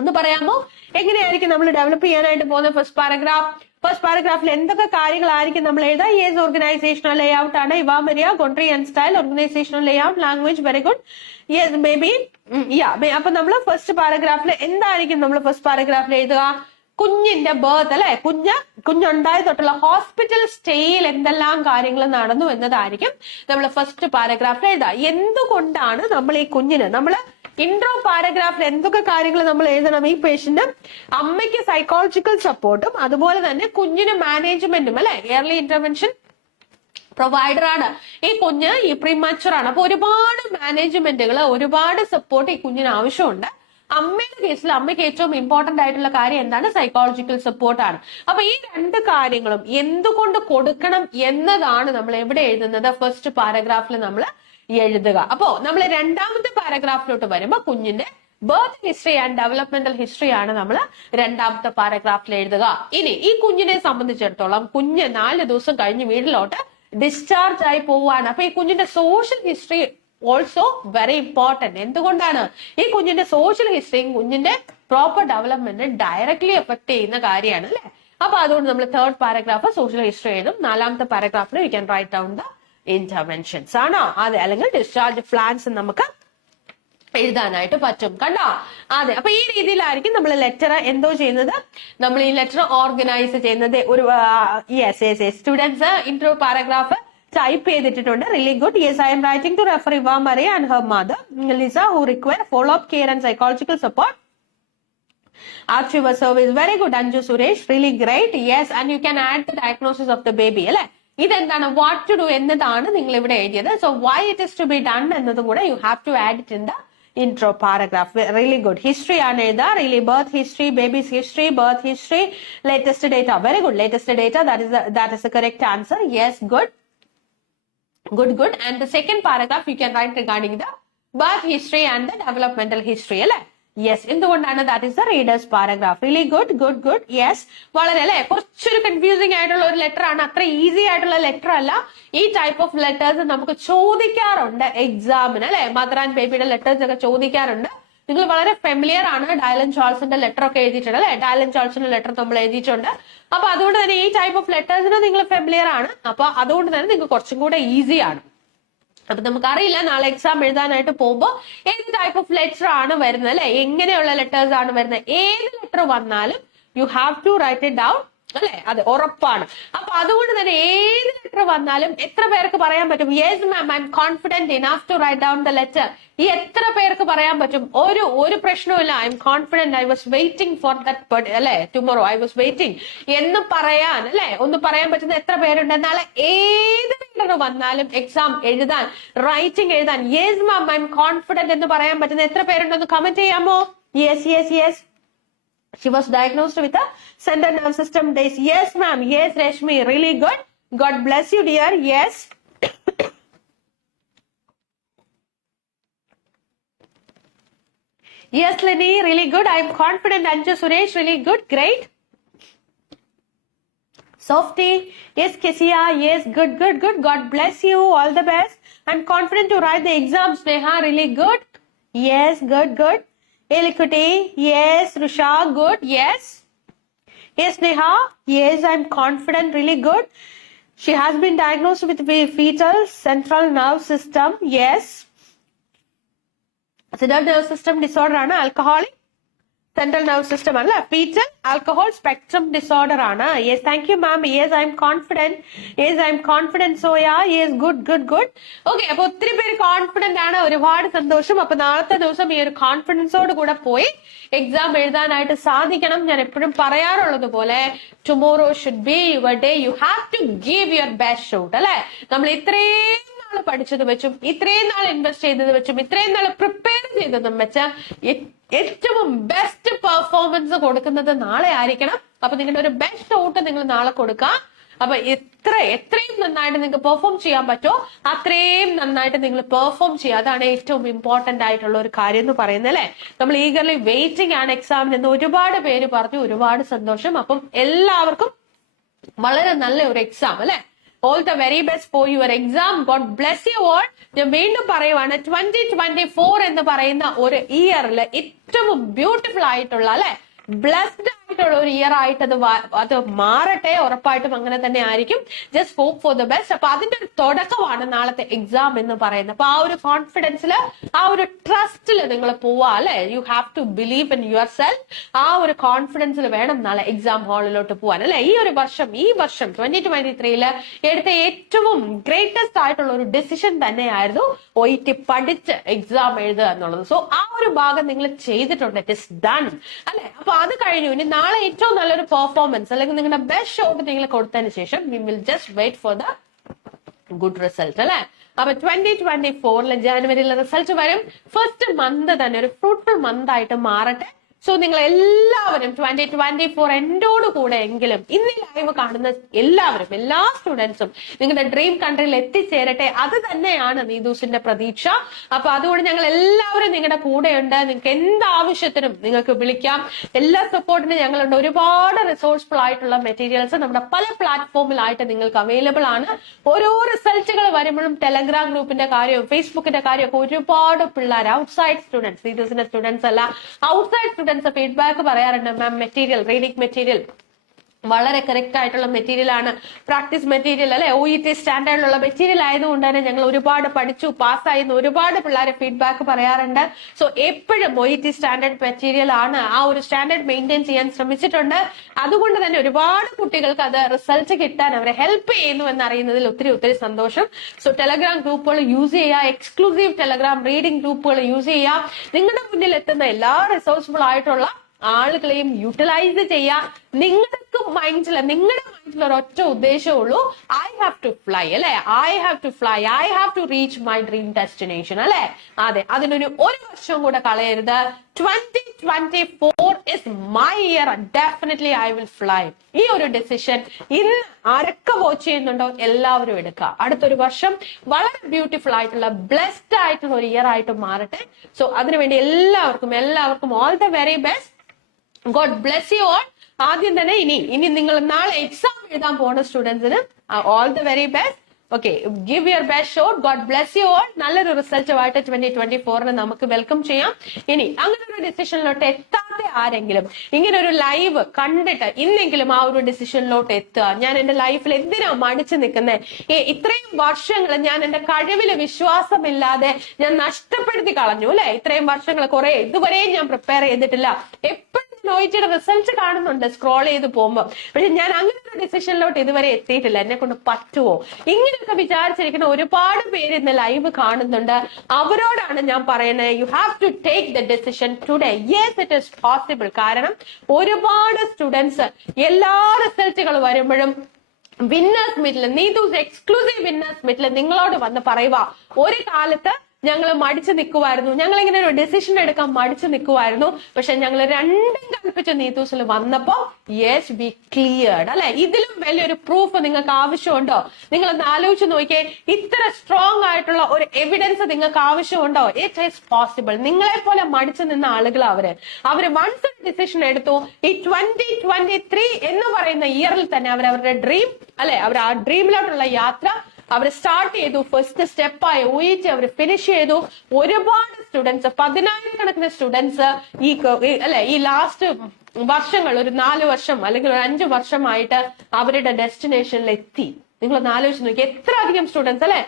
ഒന്ന് പറയാമോ? എങ്ങനെയായിരിക്കും നമ്മൾ ഡെവലപ്പ് ചെയ്യാനായിട്ട് പോകുന്നത് ഫസ്റ്റ് പാരഗ്രാഫ്? ഫസ്റ്റ് പാരഗ്രാഫിൽ എന്തൊക്കെ കാര്യങ്ങളായിരിക്കും നമ്മൾ എഴുതാ? യെസ്, ഓർഗനൈസേഷണൽ ലേ ഔട്ട് ആണ്. ഇവാ മരിയ, കോൺട്രി and style, organisational layout, language, very good. Yes baby. അപ്പൊ നമ്മൾ ഫസ്റ്റ് പാരഗ്രാഫിൽ എന്തായിരിക്കും നമ്മൾ ഫസ്റ്റ് പാരഗ്രാഫിൽ എഴുതുക? കുഞ്ഞിന്റെ ബർത്ത് അല്ലെ? കുഞ്ഞുണ്ടായ തൊട്ടുള്ള ഹോസ്പിറ്റൽ സ്റ്റേയിൽ എന്തെല്ലാം കാര്യങ്ങൾ നടന്നു എന്നതായിരിക്കും നമ്മൾ ഫസ്റ്റ് പാരഗ്രാഫിൽ എഴുതുക. എന്തുകൊണ്ടാണ് നമ്മൾ ഈ കുഞ്ഞിന് ഇൻട്രോ പാരഗ്രാഫിൽ എന്തൊക്കെ കാര്യങ്ങൾ നമ്മൾ എഴുതണം? ഈ പേഷ്യന്റ് അമ്മയ്ക്ക് സൈക്കോളജിക്കൽ സപ്പോർട്ടും അതുപോലെ തന്നെ കുഞ്ഞിന് മാനേജ്മെന്റും അല്ലെ, ഏർലി ഇന്റർവെൻഷൻ പ്രൊവൈഡർ ആണ്. ഈ കുഞ്ഞ് ഈ പ്രീമച്ചുർ ആണ്. അപ്പൊ ഒരുപാട് മാനേജ്മെന്റുകൾ, ഒരുപാട് സപ്പോർട്ട് ഈ കുഞ്ഞിന് ആവശ്യമുണ്ട്. അമ്മയുടെ കേസിൽ അമ്മയ്ക്ക് ഏറ്റവും ഇമ്പോർട്ടന്റ് ആയിട്ടുള്ള കാര്യം എന്താണ്? സൈക്കോളജിക്കൽ സപ്പോർട്ടാണ്. അപ്പൊ ഈ രണ്ട് കാര്യങ്ങളും എന്തുകൊണ്ട് കൊടുക്കണം എന്നതാണ് നമ്മൾ എവിടെ എഴുതുന്നത്? ഫസ്റ്റ് പാരഗ്രാഫിൽ നമ്മൾ എഴുതുക. അപ്പോ നമ്മൾ രണ്ടാമത്തെ പാരഗ്രാഫിലോട്ട് വരുമ്പോൾ കുഞ്ഞിന്റെ birth history and developmental history ആണ് നമ്മൾ രണ്ടാമത്തെ പാരഗ്രാഫിൽ എഴുതുക. ഇനി ഈ കുഞ്ഞിനെ സംബന്ധിച്ചിടത്തോളം കുഞ്ഞ് 4 ദിവസം കഴിഞ്ഞ് വീട്ടിലോട്ട് ഡിസ്ചാർജ് ആയി പോവാണ്. അപ്പൊ ഈ കുഞ്ഞിന്റെ social history also very important. എന്തുകൊണ്ടാണ്? ഈ കുഞ്ഞിന്റെ സോഷ്യൽ ഹിസ്റ്ററിയും കുഞ്ഞിന്റെ പ്രോപ്പർ ഡെവലപ്മെന്റ് ഡയറക്ട്ലി എഫക്ട് ചെയ്യുന്ന കാര്യമാണ് അല്ലെ? അപ്പൊ അതുകൊണ്ട് നമ്മൾ തേർഡ് പാരഗ്രാഫ് സോഷ്യൽ ഹിസ്റ്ററി എഴുതും. നാലാമത്തെ പാരഗ്രാഫിൽ you can write down the interventions ആണോ? അതെ. അല്ലെങ്കിൽ ഡിസ്ചാർജ് പ്ലാൻസ് നമുക്ക് എഴുതാനായിട്ട് പറ്റും. കണ്ടോ? അതെ. അപ്പൊ ഈ രീതിയിലായിരിക്കും നമ്മൾ ലെറ്റർ എന്തോ ചെയ്യുന്നത്? നമ്മൾ ഈ ലെറ്റർ ഓർഗനൈസ് ചെയ്യുന്നത്. ഒരു സ്റ്റുഡൻസ് ഇൻട്രോ പാരഗ്രാഫ് ടൈപ്പ് ചെയ്തിട്ടുണ്ട്. Really good. Yes, I am writing to refer Eva Maria and her mother Lisa who require follow up care and psychological support at your service. Very good, Anju Suresh. Really great. Yes, and you can add the diagnosis of the baby അല്ലെ? ഇതെന്താണ്? What to do എന്നതാണ് നിങ്ങൾ ഇവിടെ എഴുതിയത്. So why it is to be done എന്നതും കൂടെ you have to add it in the intro paragraph. Really good. History ആണ് എഴുതുക. Really birth history, baby's history, birth history, latest data. Very good. Latest data. That is the correct answer. Yes, good. Good. And the second paragraph you can write regarding the birth history and the developmental history അല്ലെ? Yes. എന്തുകൊണ്ടാണ്? That is the readers paragraph. Really good. Yes. വളരെ അല്ലെ, കുറച്ചൊരു confusing ആയിട്ടുള്ള ഒരു letter ആണ്. അത്ര easy ആയിട്ടുള്ള ലെറ്റർ അല്ല. ഈ ടൈപ്പ് ഓഫ് ലെറ്റേഴ്സ് നമുക്ക് ചോദിക്കാറുണ്ട് എക്സാമിന് അല്ലെ? മദർ ആൻഡ് ബേബിയുടെ ലെറ്റേഴ്സ് ഒക്കെ ചോദിക്കാറുണ്ട്. നിങ്ങൾ വളരെ ഫെമിലിയർ ആണ്. ഡയലൻ ചാൾസിന്റെ ലെറ്റർ ഒക്കെ എഴുതിയിട്ടുണ്ട് അല്ലെ? ഡയലൻ ചാൾസിന്റെ ലെറ്റർ നമ്മൾ എഴുതിയിട്ടുണ്ട്. അപ്പൊ അതുകൊണ്ട് തന്നെ ഈ ടൈപ്പ് ഓഫ് ലെറ്റേഴ്സിന് നിങ്ങൾ ഫെമിലിയർ ആണ്. അപ്പൊ അതുകൊണ്ട് തന്നെ നിങ്ങൾക്ക് കുറച്ചും കൂടെ ഈസിയാണ്. അപ്പൊ നമുക്കറിയില്ല നാളെ എക്സാം എഴുതാനായിട്ട് പോകുമ്പോൾ ഏത് ടൈപ്പ് ഓഫ് ലെറ്റർ ആണ് വരുന്നത് അല്ലെ? എങ്ങനെയുള്ള ലെറ്റേഴ്സ് ആണ് വരുന്നത്? ഏത് ലെറ്റർ വന്നാലും you have to write it down അല്ലെ? അത് ഉറപ്പാണ്. അപ്പൊ അതുകൊണ്ട് തന്നെ ഏത് ലെറ്റർ വന്നാലും എത്ര പേർക്ക് പറയാൻ പറ്റും? Yes ma'am, I am confident enough to write down the letter. ഈ എത്ര പേർക്ക് പറയാൻ പറ്റും? ഒരു പ്രശ്നവുമില്ല. I am confident, I was waiting for that അല്ലെ? ടുമോറോ ഐ വാസ് വെയിറ്റിംഗ് എന്ന് പറയാൻ അല്ലെ? ഒന്ന് പറയാൻ പറ്റുന്ന എത്ര പേരുണ്ട്? നാളെ ഏത് ലെറ്റർ വന്നാലും എക്സാം എഴുതാൻ, റൈറ്റിംഗ് എഴുതാൻ yes ma'am, I am confident എന്ന് പറയാൻ പറ്റുന്ന എത്ര പേരുണ്ടെന്ന് കമന്റ് ചെയ്യാമോ? Yes. She was diagnosed with a central nervous system disease. Yes, ma'am. Yes, Rashmi. Really good. God bless you, dear. Yes. Yes, Lenny. Really good. I am confident. Anju Suresh. Really good. Great. Softy. Yes, Kesia. Yes, good. God bless you. All the best. I'm confident to write the exams, Neha. Really good. Yes, good. Elikuti, yes. Rusha, good, yes. Yes, Neha, yes, I'm confident, really good. She has been diagnosed with fetal central nerve system, yes. Central nerve system disorder ആണ് alcoholic central nerve system അല്ല, fetal alcohol spectrum disorder ആണ്. Yes, thank you ma'am. Yes, I'm confident. Yes, I'm confident. Soya, yes, good. Okay, അപ്പൊ ഒത്തിരി പേര് confident ആണ്. ഒരുപാട് സന്തോഷം. അപ്പൊ നാളത്തെ ദിവസം ഈ ഒരു കോൺഫിഡൻസോട് കൂടെ പോയി എക്സാം എഴുതാനായിട്ട് സാധിക്കണം. ഞാൻ എപ്പോഴും പറയാറുള്ളത് പോലെ tomorrow should be your day. You have to give your best shot അല്ലെ? നമ്മൾ ഇത്രയും നാൾ പഠിച്ചത് വെച്ചും ഇത്രയും നാൾ ഇൻവെസ്റ്റ് ചെയ്തത് വെച്ചും ഇത്രയും നാൾ പ്രിപ്പയർ ചെയ്തതും വെച്ച് ഏറ്റവും ബെസ്റ്റ് പെർഫോമൻസ് കൊടുക്കുന്നത് നാളെ ആയിരിക്കണം. അപ്പൊ നിങ്ങളുടെ ഒരു ബെസ്റ്റ് ഷോട്ട് നിങ്ങൾ നാളെ കൊടുക്കുക. അപ്പൊ എത്രയും നന്നായിട്ട് നിങ്ങൾക്ക് പെർഫോം ചെയ്യാൻ പറ്റുമോ അത്രയും നന്നായിട്ട് നിങ്ങൾ പെർഫോം ചെയ്യുക. അതാണ് ഏറ്റവും ഇമ്പോർട്ടന്റ് ആയിട്ടുള്ള ഒരു കാര്യം എന്ന് പറയുന്നത് അല്ലെ. നമ്മൾ ഈഗർലി വെയിറ്റിംഗ് ആണ് എക്സാമിന് എന്ന് ഒരുപാട് പേര് പറഞ്ഞു. ഒരുപാട് സന്തോഷം. അപ്പം എല്ലാവർക്കും വളരെ നല്ല ഒരു എക്സാം അല്ലെ. All the very best for your exam. God bless you all. ഞാൻ വീണ്ടും പറയുവാണ്, 2024 എന്ന് പറയുന്ന ഒരു ഇയറിൽ ഏറ്റവും ബ്യൂട്ടിഫുൾ ആയിട്ടുള്ള അല്ലെ, ബ്ലെസ്ഡ് ആയിട്ടുള്ള ഒരു ഇയർ ആയിട്ട് അത് മാറട്ടെ. ഉറപ്പായിട്ടും അങ്ങനെ തന്നെ ആയിരിക്കും. Just hope for the best. അപ്പൊ അതിന്റെ ഒരു തുടക്കമാണ് നാളത്തെ എക്സാം എന്ന് പറയുന്നത്. അപ്പൊ ആ ഒരു കോൺഫിഡൻസിൽ, ആ ഒരു ട്രസ്റ്റിൽ നിങ്ങൾ പോവാ അല്ലെ. You have to believe in yourself. ആ ഒരു കോൺഫിഡൻസിൽ വേണം നാളെ എക്സാം ഹാളിലോട്ട് പോവാൻ അല്ലെ. ഈ വർഷം 2023 എടുത്ത ഏറ്റവും ഗ്രേറ്റസ്റ്റ് ആയിട്ടുള്ള ഒരു ഡിസിഷൻ തന്നെയായിരുന്നു OET പഠിച്ച് എക്സാം എഴുതുക എന്നുള്ളത്. സോ ആ ഒരു ഭാഗം നിങ്ങൾ ചെയ്തിട്ടുണ്ട്. ഇറ്റ് ഇസ് ഡൺ അല്ലെ. അപ്പൊ അത് കഴിഞ്ഞു. ഇനി നാളെ ഏറ്റവും നല്ലൊരു പെർഫോമൻസ് അല്ലെങ്കിൽ നിങ്ങളുടെ ബെസ്റ്റ് ഷോട്ട് നിങ്ങൾ കൊടുത്തതിന് ശേഷം we will just wait for the good result അല്ലെ. അപ്പൊ 2024 ജനുവരിയിലെ റിസൾട്ട് വരും. ഫസ്റ്റ് മന്ത് തന്നെ ഒരു ഫ്രൂട്ട്ഫുൾ മന്ത് ആയിട്ട് മാറട്ടെ. സോ നിങ്ങൾ എല്ലാവരും 2024 എന്നോട് കൂടെ എങ്കിലും ഇന്ന് ലൈവ് കാണുന്ന എല്ലാവരും, എല്ലാ സ്റ്റുഡൻസും നിങ്ങളുടെ ഡ്രീം കൺട്രിയിൽ എത്തിച്ചേരട്ടെ. അത് തന്നെയാണ് നീതൂസിന്റെ പ്രതീക്ഷ. അപ്പൊ അതുകൊണ്ട് ഞങ്ങൾ എല്ലാവരും നിങ്ങളുടെ കൂടെയുണ്ട്. നിങ്ങൾക്ക് എന്ത് ആവശ്യത്തിനും നിങ്ങൾക്ക് വിളിക്കാം. എല്ലാ സപ്പോർട്ടിനും ഞങ്ങളുണ്ട്. ഒരുപാട് റിസോഴ്സ്ഫുൾ ആയിട്ടുള്ള മെറ്റീരിയൽസ് നമ്മുടെ പല പ്ലാറ്റ്ഫോമിലായിട്ട് നിങ്ങൾക്ക് അവൈലബിൾ ആണ്. ഓരോ റിസൾട്ടുകൾ വരുമ്പോഴും ടെലഗ്രാം ഗ്രൂപ്പിന്റെ കാര്യവും ഫേസ്ബുക്കിന്റെ കാര്യമൊക്കെ ഒരുപാട് പിള്ളേർ, ഔട്ട്സൈഡ് സ്റ്റുഡൻസ്, നീതൂസിന്റെ സ്റ്റുഡൻസ് അല്ല, ഔട്ട്സൈഡ് ഫീഡ്ബാക്ക് പറയാറുണ്ട്. മാം മെറ്റീരിയൽ, റീഡിംഗ് മെറ്റീരിയൽ വളരെ കറക്റ്റ് ആയിട്ടുള്ള മെറ്റീരിയൽ ആണ്. പ്രാക്ടീസ് മെറ്റീരിയൽ അല്ലെ, OET സ്റ്റാൻഡേർഡിലുള്ള മെറ്റീരിയൽ ആയതുകൊണ്ട് തന്നെ ഞങ്ങൾ ഒരുപാട് പഠിച്ചു, പാസ്സായി എന്ന് ഒരുപാട് പിള്ളേരെ ഫീഡ്ബാക്ക് പറയാറുണ്ട്. സോ എപ്പോഴും OET സ്റ്റാൻഡേർഡ് മെറ്റീരിയൽ ആണ്. ആ ഒരു സ്റ്റാൻഡേർഡ് മെയിൻറ്റെയിൻ ചെയ്യാൻ ശ്രമിച്ചിട്ടുണ്ട്. അതുകൊണ്ട് തന്നെ ഒരുപാട് കുട്ടികൾക്ക് അത് റിസൾട്ട് കിട്ടാൻ അവരെ ഹെൽപ്പ് ചെയ്യുന്നു എന്നറിയുന്നതിൽ ഒത്തിരി സന്തോഷം. സോ ടെലഗ്രാം ഗ്രൂപ്പുകൾ യൂസ് ചെയ്യുക, എക്സ്ക്ലൂസീവ് ടെലഗ്രാം റീഡിംഗ് ഗ്രൂപ്പുകൾ യൂസ് ചെയ്യുക. നിങ്ങളുടെ മുന്നിൽ എത്തുന്ന എല്ലാ റിസോഴ്സ്ഫുൾ ആയിട്ടുള്ള ആളുകളെയും യൂട്ടിലൈസ് ചെയ്യാം. നിങ്ങളുടെ മൈൻഡിൽ ഒരൊറ്റ ഉദ്ദേശമുള്ളൂ, ഐ ഹാവ് ടു ഫ്ലൈ അല്ലെ. I have to reach my dream destination അല്ലെ. അതെ, അതിനൊരു വർഷം കൂടെ കളയരുത്. 2024 is my year. Definitely I will fly. ഈ ഒരു ഡിസിഷൻ ഇന്ന് ആരൊക്കെ വാച്ച് ചെയ്യുന്നുണ്ടോ എല്ലാവരും എടുക്കുക. അടുത്തൊരു വർഷം വളരെ ബ്യൂട്ടിഫുൾ ആയിട്ടുള്ള ബ്ലെസ്ഡ് ആയിട്ടുള്ള ഒരു ഇയർ ആയിട്ട് മാറട്ടെ. സോ അതിനുവേണ്ടി എല്ലാവർക്കും all the very best. God bless you all. ആദ്യം തന്നെ ഇനി നിങ്ങൾ നാളെ എക്സാം എഴുതാൻ പോകുന്ന സ്റ്റുഡൻസിന് all the very best. Okay, give your best shot. God bless you all. നല്ലൊരു റിസൾട്ടുമായിട്ട് 2024 നമുക്ക് വെൽക്കം ചെയ്യാം. ഇനി അങ്ങനെ ഒരു ഡിസിഷനിലോട്ട് എത്താതെ ആരെങ്കിലും ഇങ്ങനെ ഒരു ലൈവ് കണ്ടിട്ട് ഇന്നെങ്കിലും ആ ഒരു ഡിസിഷനിലോട്ട് എത്തുക. ഞാൻ എന്റെ ലൈഫിൽ എന്തിനാ മടിച്ചു നിൽക്കുന്നത്, ഇത്രയും വർഷങ്ങൾ ഞാൻ എന്റെ കഴിവില് വിശ്വാസമില്ലാതെ ഞാൻ നഷ്ടപ്പെടുത്തി കളഞ്ഞു അല്ലെ. ഇത്രയും വർഷങ്ങൾ കുറെ ഇതുവരെയും ഞാൻ പ്രിപ്പയർ ചെയ്തിട്ടില്ല. എപ്പോഴും OETയുടെ റിസൾട്ട് കാണുന്നുണ്ട് സ്ക്രോൾ ചെയ്ത് പോകുമ്പോൾ. പക്ഷെ ഞാൻ അങ്ങനെ ഒരു ഡിസിഷനിലോട്ട് ഇതുവരെ എത്തിയിട്ടില്ല. എന്നെ കൊണ്ട് പറ്റുമോ? ഇങ്ങനെയൊക്കെ വിചാരിച്ചിരിക്കുന്ന ഒരുപാട് പേര് ഇന്ന് ലൈവ് കാണുന്നുണ്ട്. അവരോടാണ് ഞാൻ പറയുന്നത്, you have to take the decision today. Yes, it is possible. കാരണം ഒരുപാട് സ്റ്റുഡൻസ് എല്ലാ റിസൾട്ടുകൾ വരുമ്പോഴും വിന്നേഴ്സ് മീറ്റിൽ, നീതൂസ് എക്സ്ക്ലൂസീവ് വിന്നേഴ്സ് മീറ്റിൽ നിങ്ങളോട് വന്ന് പറയുക, ഒരു കാലത്ത് ഞങ്ങൾ മടിച്ചു നിൽക്കുമായിരുന്നു, ഞങ്ങൾ ഇങ്ങനെ ഒരു ഡിസിഷൻ എടുക്കാൻ മടിച്ചു നിൽക്കുമായിരുന്നു, പക്ഷെ ഞങ്ങൾ രണ്ടും കൽപ്പിച്ച നീതൂസിൽ വന്നപ്പോ യെസ് വി ക്ലിയർഡ് അല്ലെ. ഇതിലും വലിയൊരു പ്രൂഫ് നിങ്ങൾക്ക് ആവശ്യമുണ്ടോ? നിങ്ങളൊന്ന് ആലോചിച്ച് നോക്കിയേ. ഇത്ര സ്ട്രോങ് ആയിട്ടുള്ള ഒരു എവിഡൻസ് നിങ്ങൾക്ക് ആവശ്യമുണ്ടോ? It is possible. നിങ്ങളെ പോലെ മടിച്ചു നിന്ന ആളുകൾ അവര് വൺസ് ഡിസിഷൻ എടുത്തു. ഈ 2023 എന്ന് പറയുന്ന ഇയറിൽ തന്നെ അവരവരുടെ ഡ്രീം അല്ലെ, അവർ ആ ഡ്രീമിലോട്ടുള്ള യാത്ര അവർ സ്റ്റാർട്ട് ചെയ്തു. ഫസ്റ്റ് സ്റ്റെപ്പായി OET അവർ ഫിനിഷ് ചെയ്തു. ഒരുപാട് സ്റ്റുഡൻസ്, 10,000-കണക്കിന് സ്റ്റുഡൻസ് ഈ ലാസ്റ്റ് വർഷങ്ങൾ, ഒരു 4 വർഷം അല്ലെങ്കിൽ ഒരു 5 വർഷമായിട്ട് അവരുടെ ഡെസ്റ്റിനേഷനിൽ എത്തി. നിങ്ങളൊന്ന് ആലോചിച്ച് നോക്കി, എത്ര അധികം സ്റ്റുഡൻസ് അല്ലെ.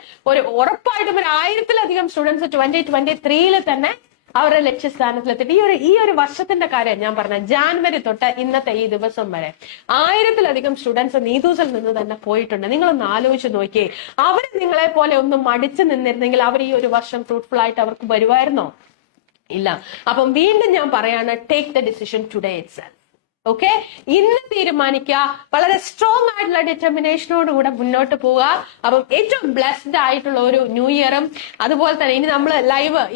ഉറപ്പായിട്ടും ഒരു 1000-ലധികം സ്റ്റുഡൻസ് 2023 തന്നെ അവരുടെ ലക്ഷ്യസ്ഥാനത്തിലെത്തിയിട്ട് ഈ ഒരു വർഷത്തിന്റെ കാര്യം ഞാൻ പറഞ്ഞ ജാനുവരി തൊട്ട് ഇന്നത്തെ ഈ ദിവസം വരെ 1000-ലധികം സ്റ്റുഡൻസ് നീതൂസിൽ നിന്ന് തന്നെ പോയിട്ടുണ്ട്. നിങ്ങളൊന്ന് ആലോചിച്ച് നോക്കിയേ. അവർ നിങ്ങളെ പോലെ ഒന്നും മടിച്ചു നിന്നിരുന്നെങ്കിൽ അവർ ഈ ഒരു വർഷം ഫ്രൂട്ട്ഫുൾ ആയിട്ട് അവർക്ക് വരുമായിരുന്നോ? ഇല്ല. അപ്പം വീണ്ടും ഞാൻ പറയാണ്, take the decision today itself. Okay, ഇന്ന് തീരുമാനിക്കുക, വളരെ സ്ട്രോങ് ആയിട്ടുള്ള ഡിറ്റർമിനേഷനോടുകൂടെ മുന്നോട്ട് പോവുക. അപ്പം ഏറ്റവും ബ്ലെസ്ഡ് ആയിട്ടുള്ള ഒരു ന്യൂ ഇയറും, അതുപോലെ തന്നെ ഇനി നമ്മൾ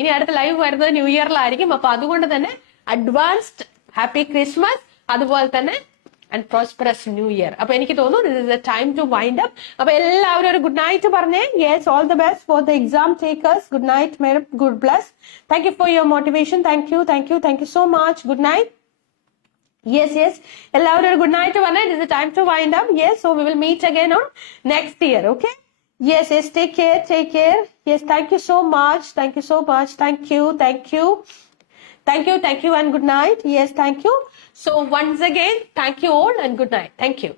ഇനി അടുത്ത ലൈവ് വരുന്നത് ന്യൂ ഇയറിലായിരിക്കും. അപ്പൊ അതുകൊണ്ട് തന്നെ അഡ്വാൻസ്ഡ് ഹാപ്പി ക്രിസ്മസ്, അതുപോലെ തന്നെ ആൻഡ് പ്രോസ്പെറസ് ന്യൂ ഇയർ. അപ്പൊ എനിക്ക് തോന്നുന്നു this is the time to wind up. അപ്പൊ എല്ലാവരും ഒരു ഗുഡ് നൈറ്റ് പറഞ്ഞേ. Yes, all the best for the exam takers. Good night, may god bless. Thank you for your motivation. Thank you so much. Good night. Yes. എല്ലാവരും ഒരു good night പറഞ്ഞേ. This is the time to wind up. Yes, so we will meet again on next year. Okay. Yes. Take care. Yes, thank you so much. Thank you and good night. Yes, thank you. So once again, thank you all and good night. Thank you.